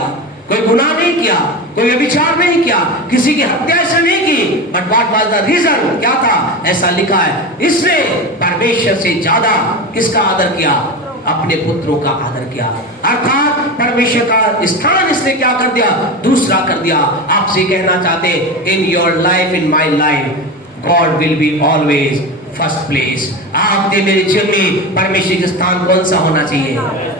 कोई गुनाह नहीं किया, कोई व्यभिचार नहीं किया, किसी की हत्या ऐसे नहीं की। But what was the reason? क्या था? ऐसा लिखा है, इसने परमेश्वर से ज्यादा किसका आदर किया? अपने पुत्रों का आदर किया। अर्थात परमेश्वर का स्थान इसने क्या कर दिया? दूसरा कर दिया। आपसे कहना चाहते, in your life, in my life, God will be always first place. आपके मेरे जीवन में परमेश्वर का स्थान कौन सा होना चाहिए?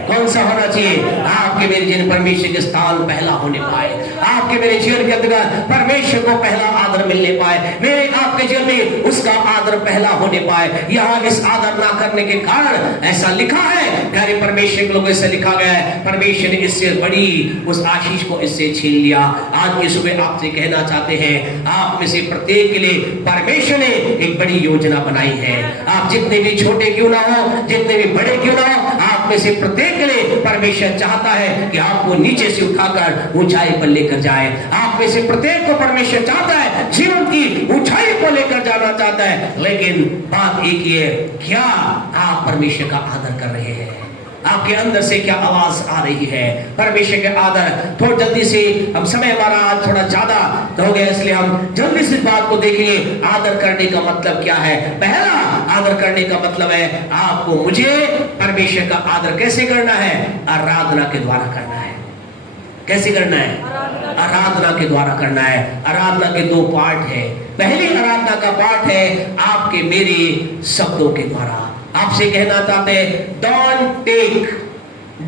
कौन सा होना चाहिए? आपके मेरे जीवन परमेश्वर का स्थान पहला होने पाए। आपके मेरे जीवन के अंतर्गत परमेश्वर को पहला आदर मिलने पाए, मेरे आपके जीवन में उसका आदर पहला होने पाए। यहाँ इस आदर ना करने के कारण ऐसा लिखा है, प्यारे परमेश्वर के लोगों से लिखा गया है, परमेश्वर ने इससे बड़ी उस आशीष को इससे छीन लिया। आज की सुबह आपसे कहना चाहते हैं, आप में से प्रत्येक के लिए परमेश्वर ने एक बड़ी योजना बनाई है। आप जितने भी छोटे क्यों ना हो, जितने भी बड़े क्यों ना हो, आप में से प्रत्येक के लिए परमेश्वर चाहता है कि आपको नीचे से उठाकर ऊंचाई पर लेकर जाए। आप में से प्रत्येक को परमेश्वर चाहता है, जीवन की ऊंचाई को लेकर जाना चाहता है। लेकिन बात एक ही है, क्या आप परमेश्वर का आदर कर रहे हैं? आपके अंदर से क्या आवाज आ रही है परमेश्वर के आदर? थोड़ा जल्दी से, हम समय हमारा आज थोड़ा ज्यादा हो गया, इसलिए हम जल्दी से बात को देखेंगे। आदर करने का मतलब क्या है? पहला आदर करने का मतलब है आपको मुझे परमेश्वर का आदर कैसे करना है? आराधना के द्वारा करना है। कैसे करना है? आराधना के द्वारा करना है। आराधना के दो पार्ट है। पहली आराधना का पार्ट है आपके मेरे शब्दों के द्वारा। आपसे कहना चाहते हैं, don't take,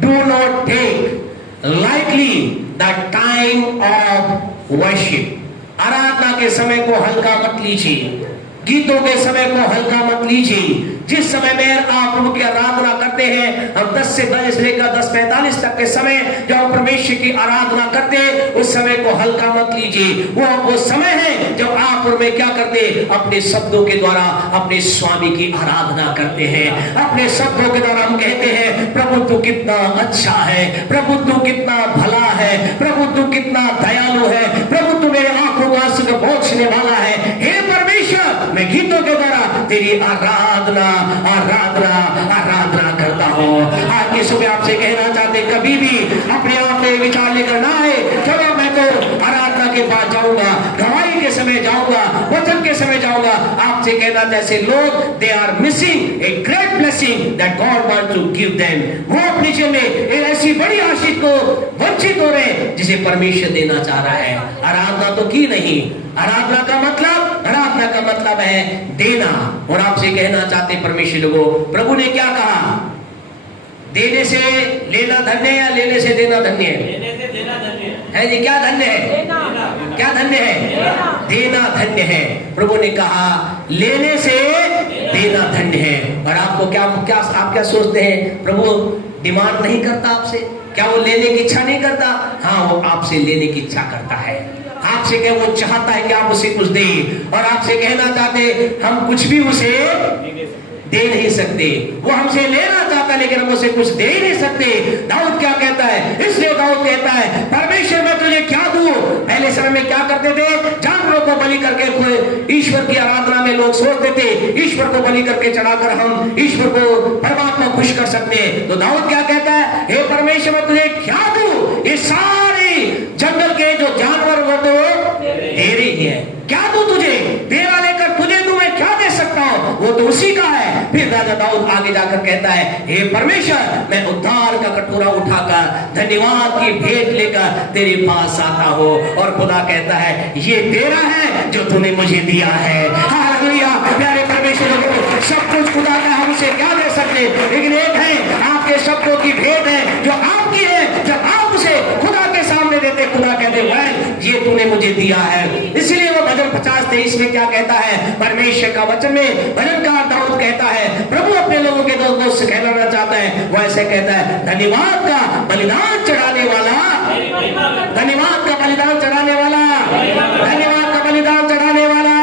do not take lightly the time of worship. आराधना के समय को हल्का मत लीजिए। गीतों के समय को हल्का मत लीजिए। जिस समय में आप प्रभु की आराधना करते हैं, हम 10 से 10 से लेकर 10:45 तक के समय जब हम परमेश्वर की आराधना करते हैं, उस समय को हल्का मत लीजिए। वो समय है जब आप में क्या करते, अपने शब्दों के द्वारा अपने स्वामी की आराधना करते हैं। अपने शब्दों के द्वारा हम कहते हैं, प्रभु तू कितना अच्छा है, प्रभु तू कितना भला है, प्रभु तू कितना दयालु है, प्रभु तू मेरे आंखों को आंसू को पोंछने वाला है। हे परमेश्वर, मैं गीतों के द्वारा तेरी आराधना आराधना आराधना करता हूँ। आज के सुबह आपसे कहना चाहते, कभी भी अपने आप में विचार लेकर ना आए, चलो मैं तो आराधना के बाद जाऊंगा, गवाही के समय जाऊंगा, वचन के समय जाऊंगा। आपसे कहना जैसे लोग they are missing a great blessing that God want to give them. वो अपने जीवन में एक ऐसी बड़ी आशीष को वंचित हो रहे हैं जिसे परमेश्वर देना चाह रहा है। आराधना तो की नहीं, आराधना का मतलब है देना। और आपसे कहना चाहते परमेश्वर लोगों, प्रभु ने क्या कहा, देने से लेना धन्य है या लेने से देना धन्य है? देने से देना धन्य है जी, क्या धन्य है? क्या धन्य है? देना धन्य है। प्रभु ने कहा लेने से देना धन्य है। और आपको क्या आप क्या सोचते हैं, प्रभु डिमांड नहीं करता आपसे? क्या वो लेने की इच्छा नहीं करता? हाँ, वो आपसे लेने की इच्छा करता है। आपसे क्या वो चाहता है कि आप उसे कुछ दें। और आपसे कहना चाहते, हम कुछ भी उसे दे नहीं सकते। वो हमसे लेना चाहता है लेकिन हम उसे कुछ दे ही नहीं सकते। दाऊद क्या कहता है, इसलिए दाऊद कहता है, परमेश्वर मैं तुझे क्या दूं? पहले समय में क्या करते थे, जानवरों को बलि करके ईश्वर की आराधना में लोग सोचते थे ईश्वर को बलि करके चढ़ाकर हम ईश्वर को परमात्मा खुश कर सकते हैं। तो दाऊद क्या कहता है, हे परमेश्वर मैं तुझे क्या दूं? ये सारे जंगल के जो जानवर वो तो तेरे ही है, क्या दूं तुझे? तेरा लेकर तुझे दूं, मैं क्या दे सकता हूं? वो तो उसी का है। फिर राजा दाऊद आगे जाकर कहता है, हे परमेश्वर मैं उद्धार का कटोरा उठाकर धन्यवाद की भेंट लेकर तेरे पास आता हूं। और खुदा कहता है, ये तेरा है जो तूने मुझे दिया है। हालेलुया। प्यारे परमेश्वर को सब कुछ खुदा का, हम उसे क्या दे सकते, लेकिन एक है आपके शब्दों की भेंट है जो आपकी है। जब आप उसे खुदा के सामने देते, खुदा कहते वह ये तूने मुझे दिया है। इसलिए वो भजन 50:23 में क्या कहता है, परमेश्वर का वचन में भजनकार दाऊद कहता है, प्रभु अपने लोगों के दोस्त को कहलाना चाहता है, वो ऐसे कहता है, धन्यवाद का बलिदान चढ़ाने वाला, धन्यवाद का बलिदान चढ़ाने वाला, धन्यवाद का बलिदान चढ़ाने वाला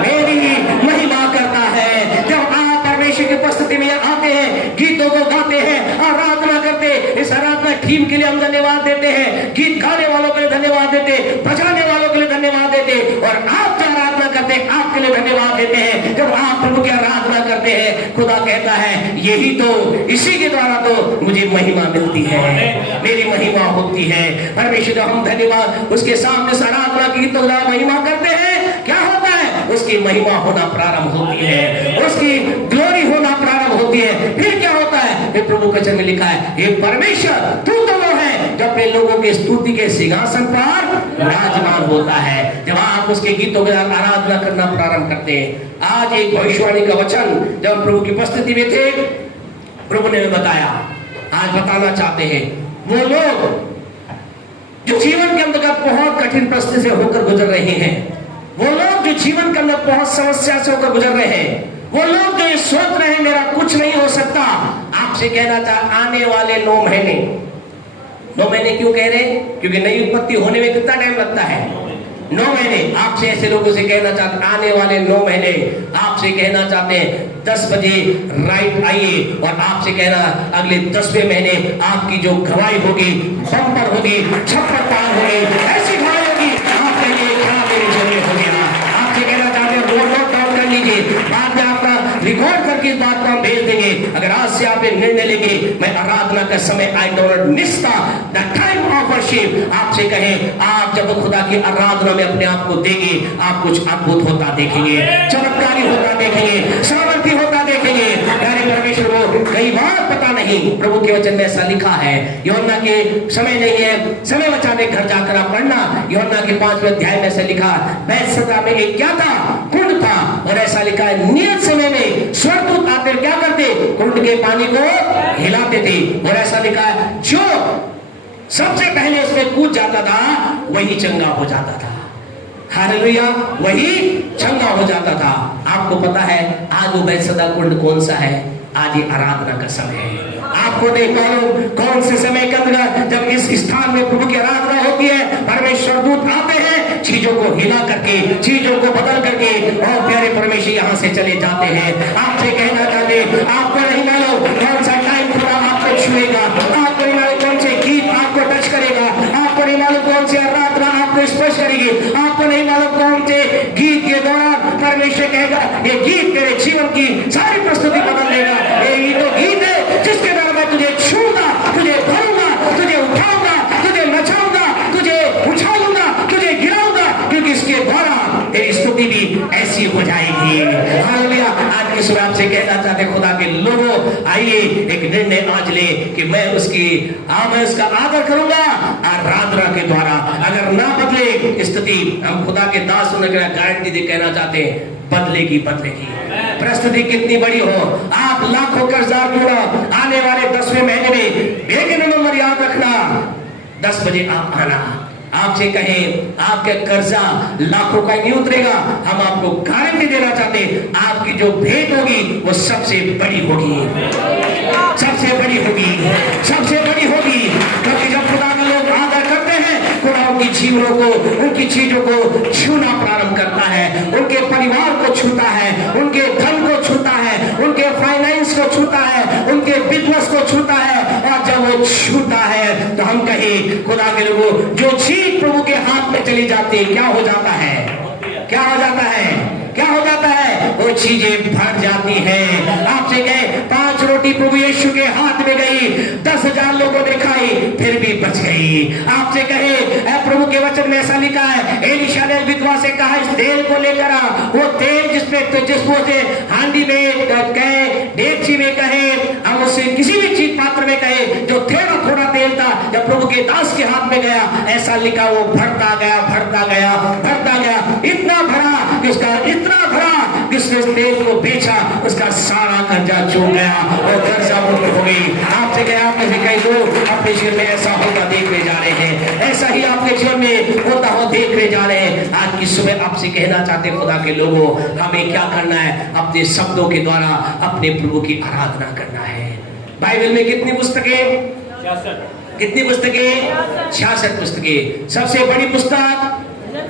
मेरी महिमा करता है। जब आप परमेश्वर की उपस्थिति में आते हैं, गीतों को गाते हैं, आराधना करते, इस आराधना टीम के लिए हम धन्यवाद देते हैं, गीत गाने वालों के लिए धन्यवाद देते, बजाने वालों के लिए धन्यवाद देते, और आप जो आराधना करते हैं आपके लिए धन्यवाद देते हैं। जब आप प्रभु की आराधना करते हैं, खुदा कहता है यही तो, इसी के द्वारा तो मुझे महिमा मिलती है, मेरी महिमा होती है। परमेश्वर जब हम धन्यवाद उसके सामने आराधना की तो महिमा करते हैं, क्या होता है, उसकी महिमा होना प्रारंभ होती है, उसकी ग्लोरी होना प्रारंभ होती है। फिर क्या होता है, फिर प्रभु के वचन में लिखा है, हे परमेश्वर तू तो वो है जो अपने लोगों के स्तुति के सिंहासन पर विराजमान होता है। जब आप उसके गीतों की आराधना करना प्रारंभ करते हैं। आज एक भविष्यवाणी का वचन जब प्रभु की उपस्थिति में थे, प्रभु ने बताया, आज बताना चाहते हैं, वो लोग जो जीवन के अंतर्गत बहुत कठिन परिस्थिति से होकर गुजर रहे हैं, वो लोग जो जीवन के अंदर बहुत समस्या से होकर गुजर रहे हैं, वो लोग जो ये सोच रहे हैं मेरा कुछ नहीं हो सकता, आपसे कहना चाह, आने वाले 9 महीने क्यों कह रहे हैं, क्योंकि नई उत्पत्ति होने में कितना टाइम लगता है, 9 महीने। आपसे ऐसे लोगों से कहना चाहते, आने वाले 9 महीने आपसे कहना चाहते हैं 10 बजे राइट आइए, और आपसे कहना अगले 10वें महीने आपकी जो गवाही होगी, बम्पर होगी, छप्पर पार होगी, ऐसी गवाही होगी, आप कहिए क्या मेरे जीवन हो गया। आपसे कहना चाहते हैं, नोट डाउन कर लीजिए, बाद में आपका रिकॉर्ड करके इस बात को हम भेज देंगे। अगर आज से आप निर्णय लेंगे, मैं आराधना का समय I don't miss the time of worship, आपसे कहें, आप जब खुदा की आराधना में अपने आप को देंगे, आप कुछ अद्भुत होता देखेंगे, चमत्कारी होता देखेंगे, सामर्थ्य होता देखेंगे। प्यारे परमेश्वर को कई बार पता नहीं, प्रभु के वचन में ऐसा लिखा है, यूहन्ना के समय नहीं है, समय बचाने घर जाकर आप पढ़ना, यूहन्ना के 5वें अध्याय में ऐसा लिखा, बैतसैदा में एक क्या था, कुंड था, और ऐसा लिखा है, नियत समय में स्वर्गदूत आते क्या करते, कुंड के पानी को हिलाते थे, और ऐसा लिखा है, जो सबसे पहले उसमें कूद जाता था वही चंगा हो जाता था। हालेलुया, वही चंगा हो जाता था। आपको पता है आज वो बैतसैदा कुंड कौन सा है? आज ये आराधना का समय है। आपको नहीं मालूम कौन से समय के अंदर जब इस स्थान में प्रभु की आराधना होती है, परमेश्वर दूत आते हैं, चीजों को हिला करके, चीजों को बदल करके, और प्यारे परमेश्वर यहाँ से चले जाते हैं। आपसे कहना चाहते, आपको नहीं मालूम कौन सा टाइम खुदा आपको छुएगा, आपको नहीं मालूम कौन से गीत आपको टच करेगा, आपको नहीं मालूम कौन से आराधना आपको स्पर्श करेगी, आपको नहीं मालूम कौन से गीत के दौरान परमेश्वर कहेगा ये गीत तेरे जीवन की सारी प्रस्तुति बदल देगा। ये तो गीत है जिसके द्वारा मैं तुझे छूऊंगा, तुझे भरूंगा, तुझे उठाऊंगा, तुझे नचाऊंगा, तुझे उछालूंगा, तुझे गिराऊंगा, क्योंकि इसके द्वारा तेरी स्तुति भी ऐसी हो जाएगी। हालेलुया। आज की सुबह आपसे कहना चाहते खुदा के लोगों, आइए एक निर्णय आज ले कि मैं उसका आदर करूंगा आराधना के द्वारा। अगर ना बदले स्थिति, हम खुदा के दास होने के गारंटी दे कहना चाहते हैं बदलेगी। परिस्थिति कितनी बड़ी हो, आप लाखों कर्जदार क्यों ना, आने वाले 10वें महीने में एक नंबर याद रखना, 10 बजे आप आना। आपसे कहें आपके कर्जा लाखों का नहीं उतरेगा, हम आपको गारंटी देना चाहते आपकी जो भेंट होगी वो सबसे बड़ी होगी, सबसे बड़ी होगी, सबसे बड़ी होगी। क्योंकि जब खुदा का लोग आदर करते हैं, खुदा उनकी जीवनों को, उनकी चीजों को छूना प्रारंभ करता है, उनके परिवार को छूता है, उनके धन को छूता है, उनके फाइनेंस को छूता है, उनके बिजनेस को छूता है। और जब वो छूता है तो हम कहें खुदा के लोगों, जो चीज प्रभु के हाथ में चली जाती है क्या हो जाता है? क्या हो जाता है? क्या हो जाता है? वो चीजें भर जाती हैं। आपसे कहे 5 रोटी प्रभु यीशु के हाथ में गई, 10,000 लोगों ने खाई, फिर भी बच गई। आपसे कहे प्रभु के वचन में ऐसा लिखा है, एलीशा ने विधवा से कहा इस तेल को लेकर आ। वो तेल जिसमें से हांडी में कहे, डेगची में कहे, हम उससे किसी भी चीज पात्र में कहे, जो थोड़ा तेल था जब प्रभु के दास के हाथ में गया, ऐसा लिखा वो भरता गया, भरता गया, भरता गया, इतना भरा कि उसका इतना भरा कि उसने उस तेल को बेचा, उसका सारा कर्जा चूक गया और कर्जा मुक्त हो गई। आपसे कहा आप में से कई लोग अपने जीवन में ऐसा होता देखने जा रहे हैं, ऐसा ही आपके जीवन में होता हो देखने जा रहे हैं। आज की सुबह आपसे कहना चाहते खुदा के लोगों, हमें क्या करना है? अपने शब्दों के द्वारा अपने प्रभु की आराधना करना है। बाइबल में कितनी पुस्तकें? 66 पुस्तकें। सबसे बड़ी पुस्तक भजन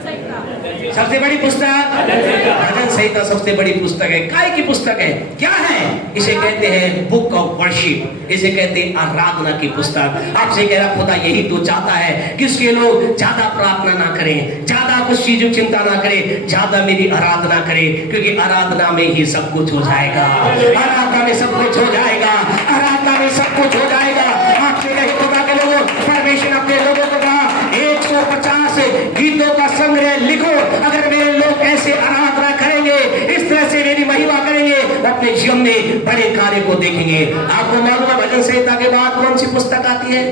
संहिता सबसे बड़ी पुस्तक है। काय की पुस्तक है? क्या है? इसे कहते हैं बुक ऑफ वर्शिप, इसे कहते हैं आराधना की पुस्तक। आपसे कह रहा खुदा यही तो चाहता है कि उसके लोग ज्यादा प्रार्थना ना करें, ज्यादा कुछ चीजों चिंता ना करें, ज्यादा मेरी आराधना करें, क्योंकि आराधना में ही सब कुछ हो जाएगा। आराधना में सब कुछ हो जाएगा, आराधना में सब कुछ हो जाएगा। आपसे कहे खुदा के लोगों, परमेश्वर अपने लोगों को कहा 150 गीतों का संग्रह लिखो। अगर मेरे लोग ऐसे आराधना करेंगे, इस तरह से मेरी महिमा करेंगे, अपने जीवन में बड़े कार्य को देखेंगे। आपको मालूम है भजन संहिता के बाद कौन सी पुस्तक आती है?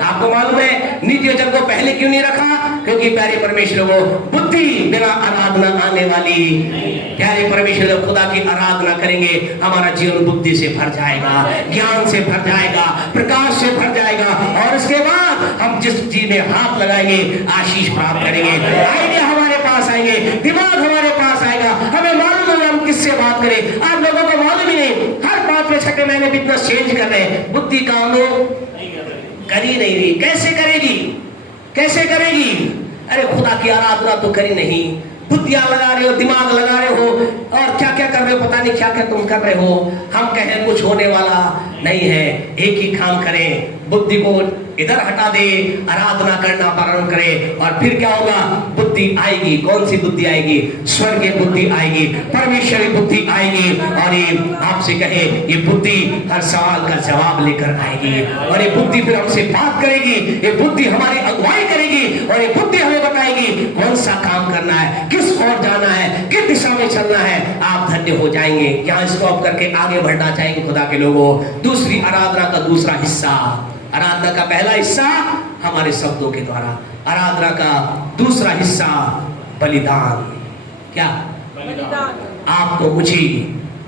आपको मालूम है नीति वचन को पहले क्यों नहीं रखा? क्योंकि प्यारे परमेश्वर को बुद्धि बिना आराधना आने वाली। प्यारे परमेश्वर खुदा की आराधना करेंगे, हमारा जीवन बुद्धि से भर जाएगा, ज्ञान से भर जाएगा, प्रकाश से भर जाएगा, और उसके बाद हम जिस चीज में हाथ लगाएंगे आशीष प्राप्त करेंगे। आइडिया हमारे पास आएंगे, दिमाग हमारे पास आएगा, हमें मालूम होगा हम किससे बात करें। आप लोगों को मालूम ही नहीं, हर 5वें 6वें महीने बिजनेस चेंज कर रहे हैं, बुद्धि काम कर ही नहीं रही। कैसे करेगी? कैसे करेगी? अरे खुदा की आराधना तो करी नहीं, बुद्धियां लगा रहे हो, दिमाग लगा रहे हो, और क्या क्या कर रहे हो, पता नहीं क्या क्या तुम कर रहे हो। हम कहें कुछ होने वाला नहीं है। एक ही काम करें, बुद्धि को इधर हटा दे, आराधना करना प्रारंभ करें, और फिर क्या होगा? बुद्धि आएगी। कौन सी बुद्धि आएगी? स्वर्गीय बुद्धि आएगी, परमेश्वरी बुद्धि आएगी। और ये आपसे कहे ये बुद्धि हर सवाल का जवाब लेकर आएगी, और ये बुद्धि फिर हमसे बात करेगी, ये बुद्धि हमारी अगुवाई करेगी, और ये बुद्धि हमें बताएगी कौन सा काम करना है, किस ओर जाना है, किस दिशा में चलना है। आप धन्य हो जाएंगे। यहाँ स्टॉप करके आगे बढ़ना चाहेंगे खुदा के लोगों। दूसरी आराधना का दूसरा हिस्सा, आराधना का पहला हिस्सा हमारे शब्दों के द्वारा, आराधना का दूसरा हिस्सा बलिदान। क्या? आपको मुझे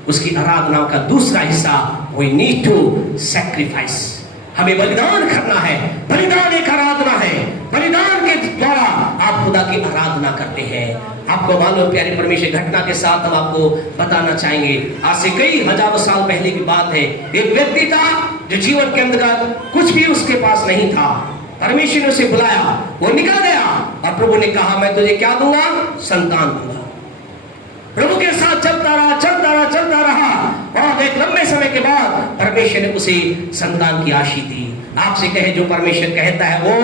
उसकी आराधना का दूसरा हिस्सा, वी नीड टू सैक्रिफाइस, हमें बलिदान करना है। बलिदान एक आराधना है। बलिदान के द्वारा आप खुदा की आराधना करते हैं। आपको मालूम प्यारे परमेश्वर, घटना के साथ हम आपको बताना चाहेंगे। आज से कई हजारों साल पहले की बात है। एक व्यक्ति था जो जीवन के अंदर कुछ भी उसके पास नहीं था। परमेश्वर ने उसे बुलाया, वो निकल गया और प्रभु ने कहा मैं तुझे क्या दूंगा? संतान दूंगा। प्रभु के साथ चलता रहा, चलता रहा, चलता रहा और एक लंबे समय के बाद परमेश्वर ने उसे संतान की आशीष दी। आपसे कहे जो परमेश्वर कहता है वो,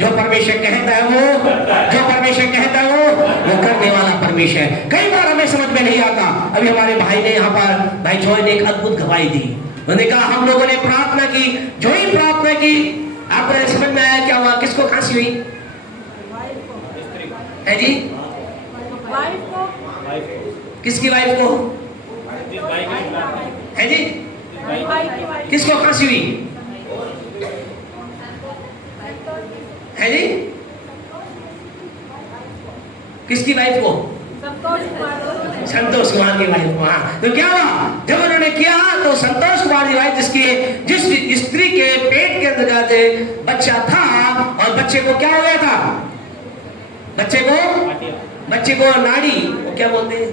जो परमेश्वर कहता है वो, जो परमेश्वर कहता है वो करने वाला परमेश्वर है। कई बार हमें समझ में नहीं आता। अभी हमारे भाई ने यहाँ पर, भाई जॉय ने एक अद्भुत गवाही दी। उन्होंने कहा हम लोगों ने प्रार्थना की, जो ही प्रार्थना की, आपको समझ में आया क्या हुआ? किसको खांसी हुई है जी? किसकी वाइफ को है जी? किसको खांसी हुई है जी? किसकी वाइफ को? संतोष कुमार की वाइफ को। हाँ, तो क्या हुआ? जब उन्होंने किया तो संतोष कुमार की वाइफ, जिस स्त्री के पेट के अंदर बच्चा था और बच्चे को क्या हो गया था? बच्चे को नाड़ी, वो क्या बोलते हैं,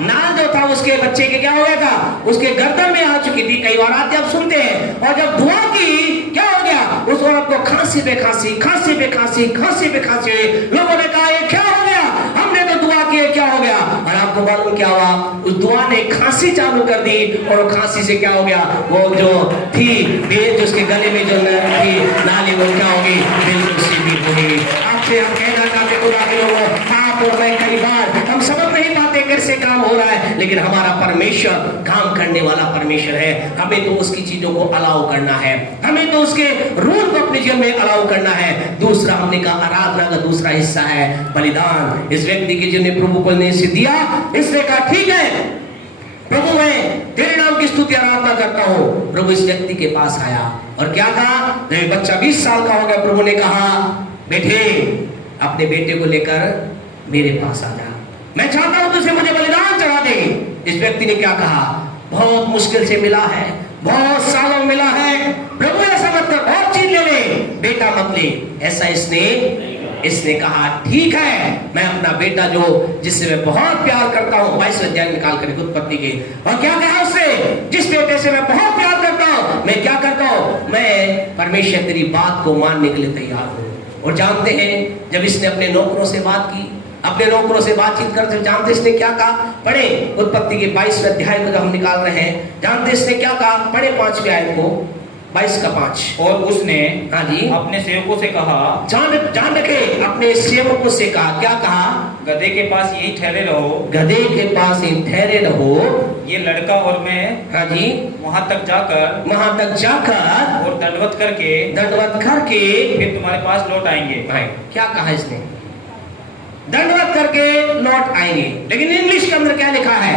नाल जो था उसके बच्चे के क्या हो गया था? उसके गर्दन में आ चुकी थी। कई बार आते आप सुनते हैं। और जब दुआ की, क्या हो गया? उस औरत को खांसी पे खांसी, खांसी पे खांसी, खांसी पे खांसी। लोगों ने कहा ये क्या हो गया? हमने तो दुआ की, क्या हो गया? और आपको मालूम क्या हुआ? उस दुआ ने खांसी चालू कर दी और वो खांसी से क्या हो गया? वो जो थी बेल, जो उसके गले में जो थी नाली, वो क्या होगी? बिल्कुल सीधी होगी। आपसे हम कहना चाहते खुदा के लोगों, आप और मैं कई बार हम समझ नहीं पाते कैसे काम हो रहा है, लेकिन हमारा परमेश्वर काम करने वाला परमेश्वर है। हमें तो उसकी चीजों को अलाउ करना है, हमें तो उसके रूल को अपने जीवन में अलाउ करना है। दूसरा हमने कहा आराधना का दूसरा हिस्सा है बलिदान। इस व्यक्ति के जिन्हें प्रभु को ने दिया, इसने कहा ठीक है प्रभु मैं तेरे नाम की स्तुति आराधना करता हूँ। प्रभु इस व्यक्ति के पास आया और क्या कहा? जब बच्चा 20 साल का हो गया, प्रभु ने कहा बेटे अपने बेटे को लेकर मेरे पास आ जा, मैं चाहता हूं तुझे मुझे बलिदान चढ़ा दे। इस व्यक्ति ने क्या कहा? बहुत मुश्किल से मिला है, बहुत सालों मिला है, प्रभु ऐसा मत कर, और चीज ले ले, बेटा मत ले। ऐसा इसने कहा ठीक है, मैं अपना बेटा जो जिससे मैं बहुत प्यार करता हूँ, 22 अध्याय निकाल कर उत्पत्ति के, और क्या कहा उससे? जिस बेटे से मैं बहुत प्यार करता हूँ, मैं क्या करता हूँ? मैं परमेश्वर तेरी बात को मानने के लिए तैयार हूँ। और जानते हैं जब इसने अपने नौकरों से बात की, अपने नौकरों से बातचीत करते, जानते इसने क्या कहा? पढ़े उत्पत्ति के 22वें अध्याय को जब हम निकाल रहे हैं, जानते इसने क्या कहा? पढ़े 5वें आयत को, 22 का 5। और उसने हाँ जी अपने सेवकों से कहा, जान रखे, अपने सेवकों से कहा, क्या कहा? गधे के पास यही ठहरे रहो, गधे के पास ही ठहरे रहो, ये लड़का और मैं हाँ जी वहां तक जाकर और दंडवत करके फिर तुम्हारे पास लौट आएंगे। भाई क्या कहा इसने? दंडवत करके लौट आएंगे। लेकिन इंग्लिश के अंदर क्या लिखा है?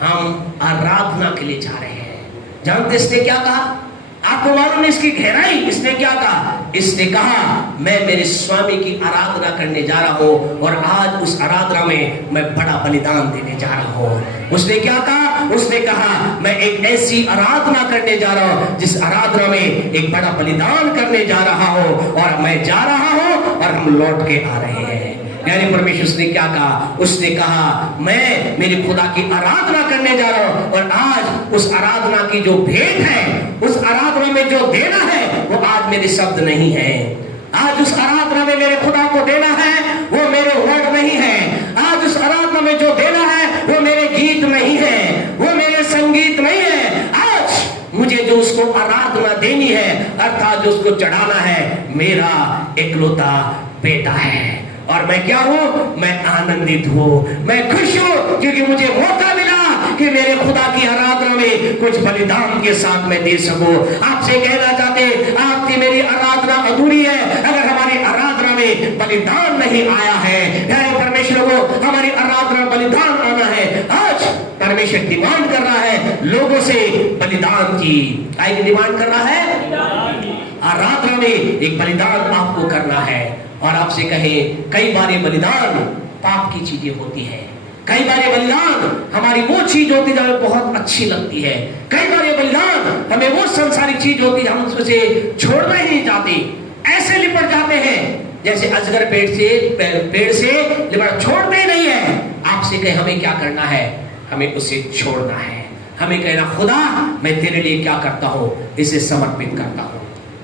हम आराधना के लिए जा रहे हैं। जानते इसने क्या कहा? आपको मालूम है इसकी गहराई? इसने क्या कहा? इसने कहा मैं मेरे स्वामी की आराधना करने जा रहा हूं और आज उस आराधना में मैं बड़ा बलिदान देने जा रहा हूं। उसने क्या कहा? उसने कहा मैं एक ऐसी आराधना करने जा रहा हूं जिस आराधना में एक बड़ा बलिदान करने जा रहा हूं, और मैं जा रहा हूं और हम लौट के आ रहे हैं। यानी परमेश्वर ने क्या कहा? उसने कहा मैं मेरे खुदा की आराधना करने जा रहा हूं और आज उस आराधना की जो भेंट है, उस आराधना में जो देना है, वो आज मेरे शब्द नहीं है। आज उस आराधना में मेरे खुदा को देना है वो मेरे वर्ड नहीं है। आज उस आराधना में जो देना है वो मेरे गीत नहीं है, वो मेरे संगीत नहीं है। आज मुझे जो उसको आराधना देनी है, अर्थात जो उसको चढ़ाना है, मेरा इकलौता बेटा है। और मैं क्या हूं? मैं आनंदित हूं, मैं खुश हूं, क्योंकि मुझे मौका मिला कि मेरे खुदा की आराधना में कुछ बलिदान के साथ मैं दे सकूं। आपसे कहना चाहते, आपकी मेरी आराधना अधूरी है अगर हमारी आराधना में बलिदान नहीं आया है। परमेश्वर को हमारी आराधना बलिदान आना है। आज परमेश्वर डिमांड कर रहा है लोगों से बलिदान की। क्या डिमांड कर रहा है? आराधना में एक बलिदान आपको करना है। और आपसे कहे कई बार ये बलिदान पाप की चीजें होती है, कई बार ये बलिदान हमारी वो चीज होती है जो हमें बहुत अच्छी लगती है, कई बार ये बलिदान हमें वो संसारिक चीज होती है हम उससे छोड़ना ही नहीं चाहते, ऐसे लिपट जाते हैं जैसे अजगर पेड़ से लिबड़ा छोड़ते ही नहीं है। आपसे कहे हमें क्या करना है, हमें उसे छोड़ना है। हमें कहना खुदा मैं तेरे लिए क्या करता हूं, इसे समर्पित करता हूं।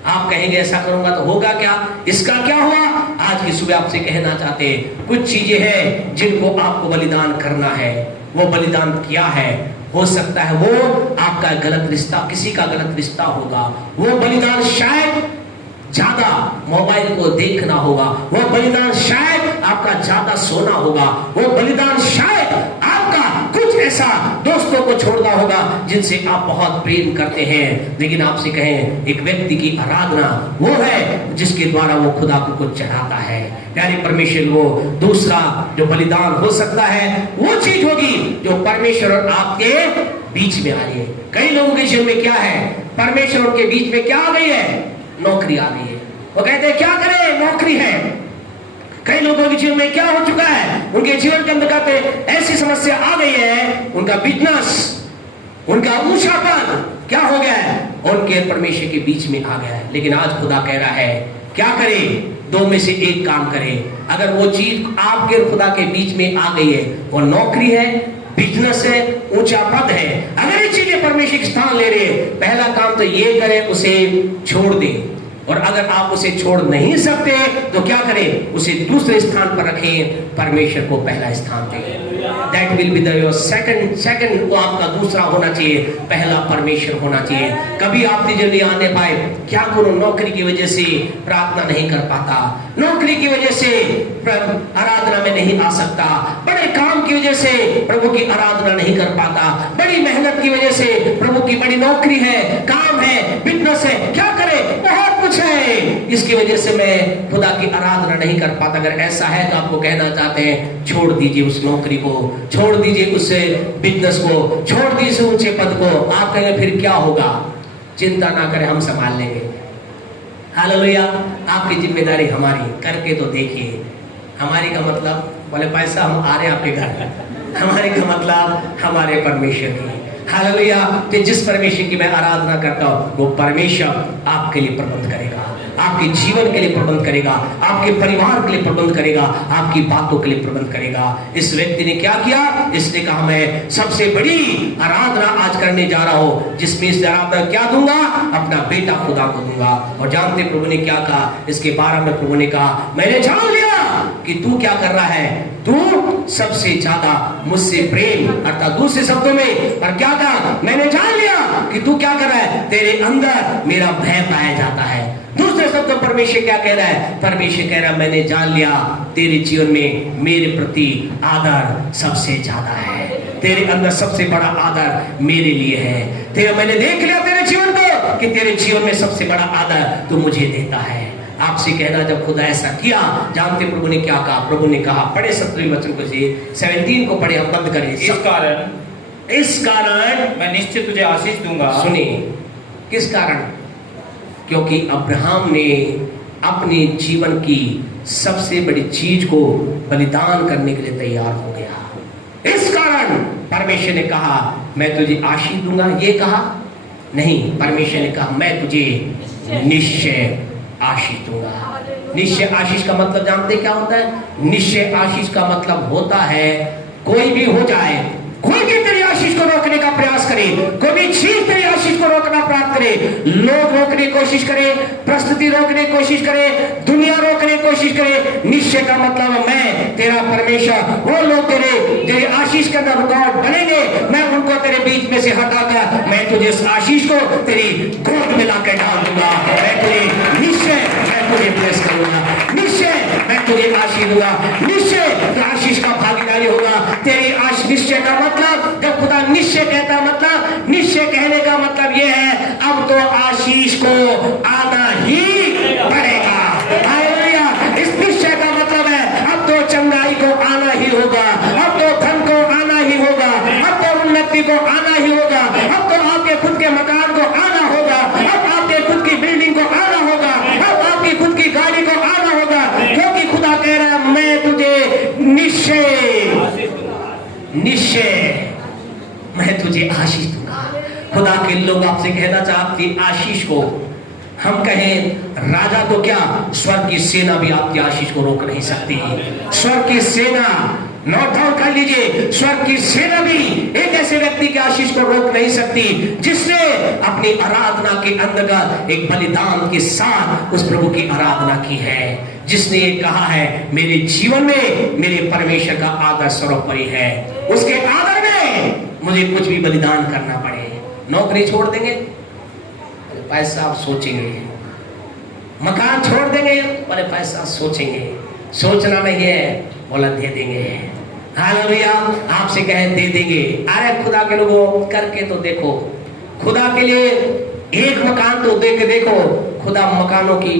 आप कहेंगे ऐसा करूंगा तो होगा क्या, इसका क्या हुआ? आज की सुबह आपसे कहना चाहते हैं कुछ चीजें हैं जिनको आपको बलिदान करना है। वो बलिदान क्या है? हो सकता है वो आपका गलत रिश्ता, किसी का गलत रिश्ता होगा। वो बलिदान शायद ज्यादा मोबाइल को देखना होगा। वो बलिदान शायद आपका ज्यादा सोना होगा। वो बलिदान शायद आपका कुछ ऐसा दोस्तों को छोड़ना होगा जिनसे आप बहुत प्रेम करते हैं। लेकिन आपसे कहें एक व्यक्ति की आराधना वो है जिसके द्वारा वो खुदा को कुछ चढ़ाता है। यानी परमेश्वर वो दूसरा जो बलिदान हो सकता है वो चीज होगी जो परमेश्वर और आपके बीच में आ रही है। कई लोगों के जीवन में क्या है, परमेश्वर उनके बीच में क्या आ गई है, नौकरी आ गई है। वो कहते हैं क्या करें, नौकरी है। कई लोगों के जीवन में क्या हो चुका है, उनके जीवन के अंदर कहते ऐसी समस्या आ गई है, उनका बिजनेस, उनका ऊंचा पद क्या हो गया है, उनके परमेश्वर के बीच में आ गया है। लेकिन आज खुदा कह रहा है क्या करे, दो में से एक काम करे। अगर वो चीज आपके खुदा के बीच में आ गई है, वो नौकरी है, बिजनेस है, ऊंचा पद है, अगर ये चीजें परमेश्वर के स्थान ले रहे हैं, पहला काम तो ये करें उसे छोड़ दें। और अगर आप उसे छोड़ नहीं सकते तो क्या करें, उसे दूसरे स्थान पर रखें, परमेश्वर को पहला स्थान दें। That will be the second वो आपका दूसरा होना चाहिए, पहला परमेश्वर होना चाहिए। कभी आप जल्दी आने पाए, क्या करूं, नौकरी की वजह से प्रार्थना नहीं कर पाता, नौकरी की वजह से आराधना में नहीं आ सकता, बड़े काम की वजह से प्रभु की आराधना नहीं कर पाता, बड़ी मेहनत की वजह से प्रभु की बड़ी नौकरी है, काम है, बिजनेस है, क्या करे, बहुत कुछ है, इसकी वजह से मैं खुदा की आराधना नहीं कर पाता। अगर ऐसा है तो आपको कहना चाहते हैं छोड़ दीजिए उस नौकरी को, छोड़ दीजिए उस बिजनेस को, छोड़ दीजिए ऊंचे पद को। आप कहेंगे फिर क्या होगा, चिंता ना करें हम संभाल लेंगे। हालेलुया, आपकी जिम्मेदारी हमारी, करके तो देखिए। हमारी का मतलब बोले पैसा हम आ रहे हैं आपके घर, हमारे का मतलब हमारे परमेश्वर की। हालेलुया, कि जिस परमेश्वर की मैं आराधना करता हूँ वो परमेश्वर आपके लिए प्रबंध करेगा, आपके जीवन के लिए प्रबंध करेगा, आपके परिवार के लिए प्रबंध करेगा, आपकी बातों के लिए प्रबंध करेगा। इस व्यक्ति ने क्या किया, इसने कहा मैं सबसे बड़ी आराधना आज करने जा रहा हूँ, जिसमें इस आराधना क्या दूंगा, अपना बेटा खुदा को दूंगा। और जानते प्रभु ने क्या कहा, इसके 12 में प्रभु ने कहा मैंने जान लिया कि तू क्या कर रहा है, तू सबसे ज्यादा मुझसे प्रेम, अर्थात दूसरे शब्दों में और क्या कहा, मैंने जान लिया कि तू क्या कर रहा है, तेरे अंदर मेरा भय पाया जाता है। दूसरे शब्दों परमेश्वर क्या कह रहा है, परमेश्वर कह रहा है मैंने जान लिया तेरे जीवन में मेरे प्रति आदर सबसे ज्यादा है, तेरे अंदर सबसे बड़ा आदर मेरे लिए है। तेरा मैंने देख लिया तेरे जीवन को कि तेरे जीवन में सबसे बड़ा आदर तू मुझे देता है। आपसे कहना जब खुदा ऐसा किया, जानते प्रभु ने क्या कहा, प्रभु ने कहा पढ़े 17वें वचन को, 17 को पढ़े, हम बंद करें। इस कारण मैं निश्चित तुझे आशीष दूंगा। सुनिए, किस कारण, क्योंकि अब्राहम ने अपने जीवन की सबसे बड़ी चीज को बलिदान करने के लिए तैयार हो गया। इस कारण परमेश्वर ने कहा मैं तुझे आशीष दूंगा। ये कहा नहीं, परमेश्वर ने कहा मैं तुझे निश्चय आशीष दूंगा। निश्चय आशीष का मतलब जानते क्या होता है, निश्चय आशीष का मतलब होता है कोई भी हो जाए, कोई भी तेरी आशीष को रोकने का प्रयास करे, कोई भी चीज तेरी आशीष को रोकना प्राप्त करे, लोग रोकने की कोशिश करे, परिस्थिति रोकने की कोशिश करे, दुनिया रोकने की कोशिश करे, निश्चय का मतलब मैं तेरा परमेश्वर, वो लोग तेरे आशीष का रुकावट बनेंगे, मैं उनको तेरे बीच में से हटाकर मैं तुझे इस आशीष को तेरी गोद में लाकर डाल दूंगा। मैं तुझे निश्चय, मैं तुझे ब्लेस करूंगा, निश्चय मैं तुझे आशीष दूंगा, निश्चय तो आशीष का भागीदारी होगा तेरी आशीष। निश्चय का मतलब, जब खुदा निश्चय कहता मतलब, निश्चय कहने का मतलब यह है अब तो आशीष को आना ही पड़ेगा। हालेलुया, इस निश्चय का मतलब है अब तो चंगाई को आना ही होगा, अब तो धन को आना ही होगा, अब तो उन्नति को आना ही होगा, अब तो आपके खुद के मकान को आना होगा, अब आपके खुद की बिल्डिंग को आना होगा, अब आपकी खुद की गाड़ी को आना होगा, क्योंकि खुदा कह रहा है मैं तुझे निश्चय मैं तुझे आशीष दूंगा। खुदा के लोग आपसे कहना चाहते आशीष को हम कहें राजा तो क्या, स्वर्ग की सेना भी आपकी आशीष को रोक नहीं सकती। स्वर्ग की सेना, नोट डाउन कर लीजिए, स्वर्ग की सेना भी एक ऐसे व्यक्ति की आशीष को रोक नहीं सकती जिसने अपनी आराधना के अंतर्गत एक बलिदान के साथ उस प्रभु की आराधना की है, जिसने ये कहा है मेरे जीवन में मेरे परमेश्वर का आदर सर्वोपरि है, उसके आदर में मुझे कुछ भी बलिदान करना पड़े। नौकरी छोड़ देंगे, पैसा आप सोचेंगे, मकान छोड़ देंगे, बड़े पैसा सोचेंगे, सोचना नहीं है, बोला दे देंगे। हालेलुया, आपसे कहे दे देंगे। अरे खुदा के लोगों करके तो देखो, खुदा के लिए एक मकान तो दे के देखो, खुदा मकानों की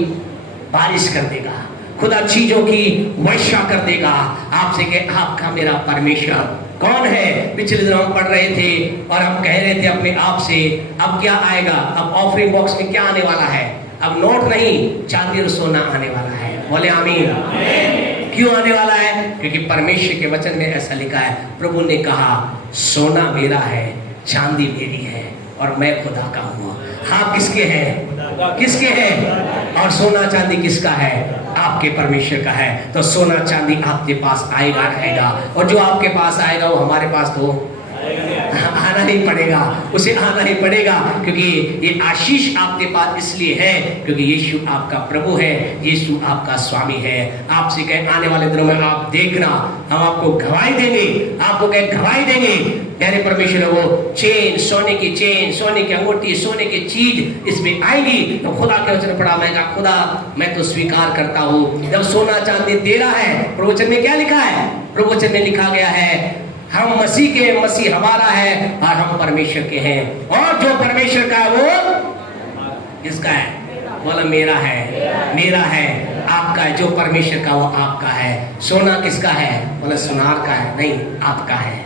बारिश कर देगा, खुदा चीजों की वर्षा कर देगा। आपसे कहे आपका मेरा परमेश्वर कौन है। पिछले दिनों हम पढ़ रहे थे और हम कह रहे थे अपने आप से, अब क्या आएगा, अब ऑफरिंग बॉक्स में क्या आने वाला है, अब नोट नहीं चांदी और सोना आने वाला है। बोले आमीन। क्यों आने वाला है? क्योंकि परमेश्वर के वचन में ऐसा लिखा है, प्रभु ने कहा सोना मेरा है, चांदी मेरी है और मैं खुदा का हूँ। हाँ, किसके हैं? किसके हैं? और सोना चांदी किसका है? आपके परमेश्वर का है। तो सोना चांदी आपके पास आएगा रहेगा, और जो आपके पास आएगा वो हमारे पास तो आना ही पड़ेगा, उसे आना ही पड़ेगा, क्योंकि ये आशीष आपके पास इसलिए है क्योंकि यीशु आपका प्रभु है, यीशु आपका स्वामी है। आपसे कहे आने वाले दिनों में आप देखना, हम आपको गवाही देंगे, आपको कहे गवाही देंगे मेरे परमेश्वर। वो चेन, सोने की चेन, सोने की अंगूठी, सोने की चीज इसमें आएगी। तो खुदा के वचन पढ़ा, मैं कहा खुदा मैं तो स्वीकार करता हूँ। जब सोना चांदी दे रहा है, प्रवचन में क्या लिखा है? प्रवचन में लिखा गया है हम मसीह के, मसीह हमारा है और हम परमेश्वर के हैं, और जो परमेश्वर का है वो किसका है? बोला मेरा है, मेरा है, आपका है। जो परमेश्वर का वो आपका है। सोना किसका है? बोला सुनार का है, नहीं आपका है,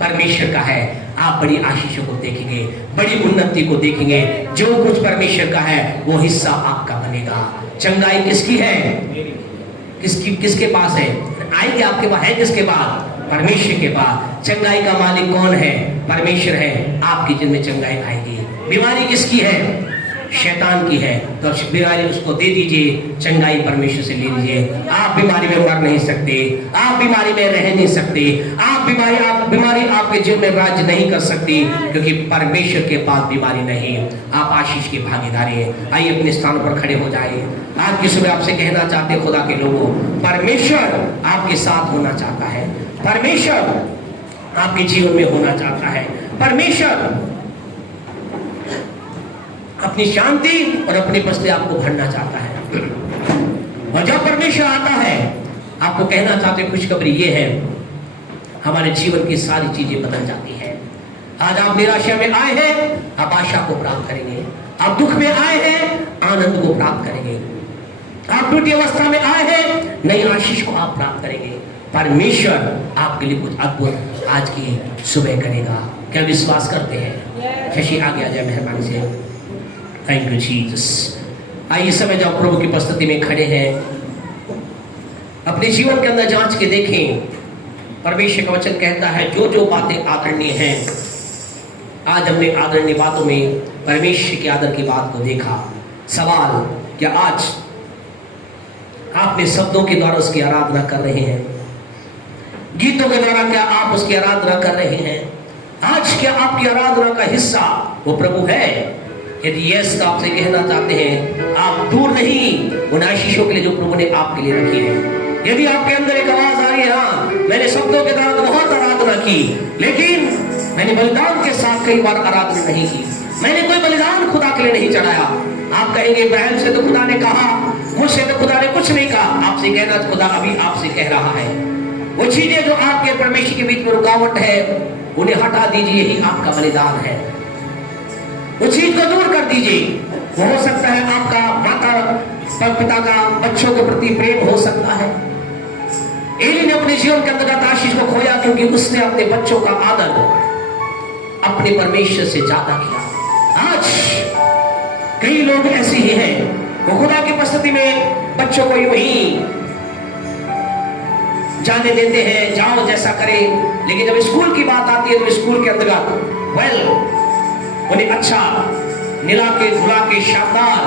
परमेश्वर का है। आप बड़ी आशीषों को देखेंगे, बड़ी उन्नति को देखेंगे। जो कुछ परमेश्वर का है वो हिस्सा आपका बनेगा। चंगाई किसकी है? किसके पास है? आएंगे आपके पास है, किसके पास? परमेश्वर के पास। चंगाई का मालिक कौन है? परमेश्वर है। आपकी जिनमें चंगाई आएगी। बीमारी किसकी है? शैतान की है, तो बीमारी उसको दे दीजिए, चंगाई परमेश्वर से ले लीजिए। आप बीमारी में मर नहीं सकते, आप बीमारी में रह नहीं सकते, आप बीमारी आपके जीवन में राज्य नहीं कर सकती, क्योंकि परमेश्वर के पास बीमारी नहीं। आप आशीष की भागीदारी है। आइए अपने स्थान पर खड़े हो जाइए। आज की सुबह आपसे कहना चाहते खुदा के लोगों, परमेश्वर आपके साथ होना चाहता है, परमेश्वर आपके जीवन में होना चाहता है। परमेश्वर अपनी शांति और अपनी बस्ती आपको भरना चाहता है। और जब परमेश्वर आता है, आपको कहना चाहते खुशखबरी ये है, हमारे जीवन की सारी चीजें बदल जाती है। आज आप निराशा में आए हैं, आप आशा को प्राप्त करेंगे। आप दुख में आए हैं, आनंद को प्राप्त करेंगे। आप टूटी अवस्था में आए हैं, नई आशीष को आप प्राप्त करेंगे। परमेश्वर आपके लिए कुछ अद्भुत आज की सुबह करेगा। क्या विश्वास करते हैं? शशि आगे आ जाए मेहरबानी से। Thank you Jesus. आइए समय जब प्रभु की उपस्थिति में खड़े हैं, अपने जीवन के अंदर जांच के देखें। परमेश्वर का वचन कहता है जो जो बातें आदरणीय हैं, आज हमने आदरणीय बातों में परमेश्वर के आदर की बात को देखा। सवाल, क्या आज आपने शब्दों के द्वारा उसकी आराधना कर रहे हैं? गीतों के द्वारा क्या आप उसकी आराधना कर रहे हैं? आज क्या आपकी आराधना का हिस्सा वो प्रभु है? यदि यस तो आपसे कहना चाहते हैं, आप दूर नहीं उन आशीषों के लिए जो प्रभु ने आपके लिए रखी है। यदि आपके अंदर एक आवाज आ रही है, हाँ मैंने शब्दों के द्वारा बहुत आराधना की, लेकिन मैंने बलिदान के साथ कई बार आराधना नहीं की, मैंने कोई बलिदान खुदा के लिए नहीं चढ़ाया। आप कहेंगे बहन से तो खुदा ने कहा, मुझसे तो खुदा ने कुछ नहीं कहा। आपसे कहना, खुदा अभी आपसे कह रहा है, वो चीजें जो आपके परमेश्वर के बीच में रुकावट है उन्हें हटा दीजिए, यही आपका बलिदान है। उस चीज को दूर कर दीजिए। वो हो सकता है आपका माता पिता का बच्चों के प्रति प्रेम हो सकता है। एली ने अपने जीवन के अंतर्गत आशीष को खोया क्योंकि उसने अपने बच्चों का आदर अपने परमेश्वर से ज्यादा किया। आज कई लोग ऐसे ही हैं, वो खुदा की उपस्थिति में बच्चों को यूं ही जाने देते हैं, जाओ जैसा करें, लेकिन जब स्कूल की बात आती है तो स्कूल के अंतर्गत उन्हें अच्छा निला के धुला के शानदार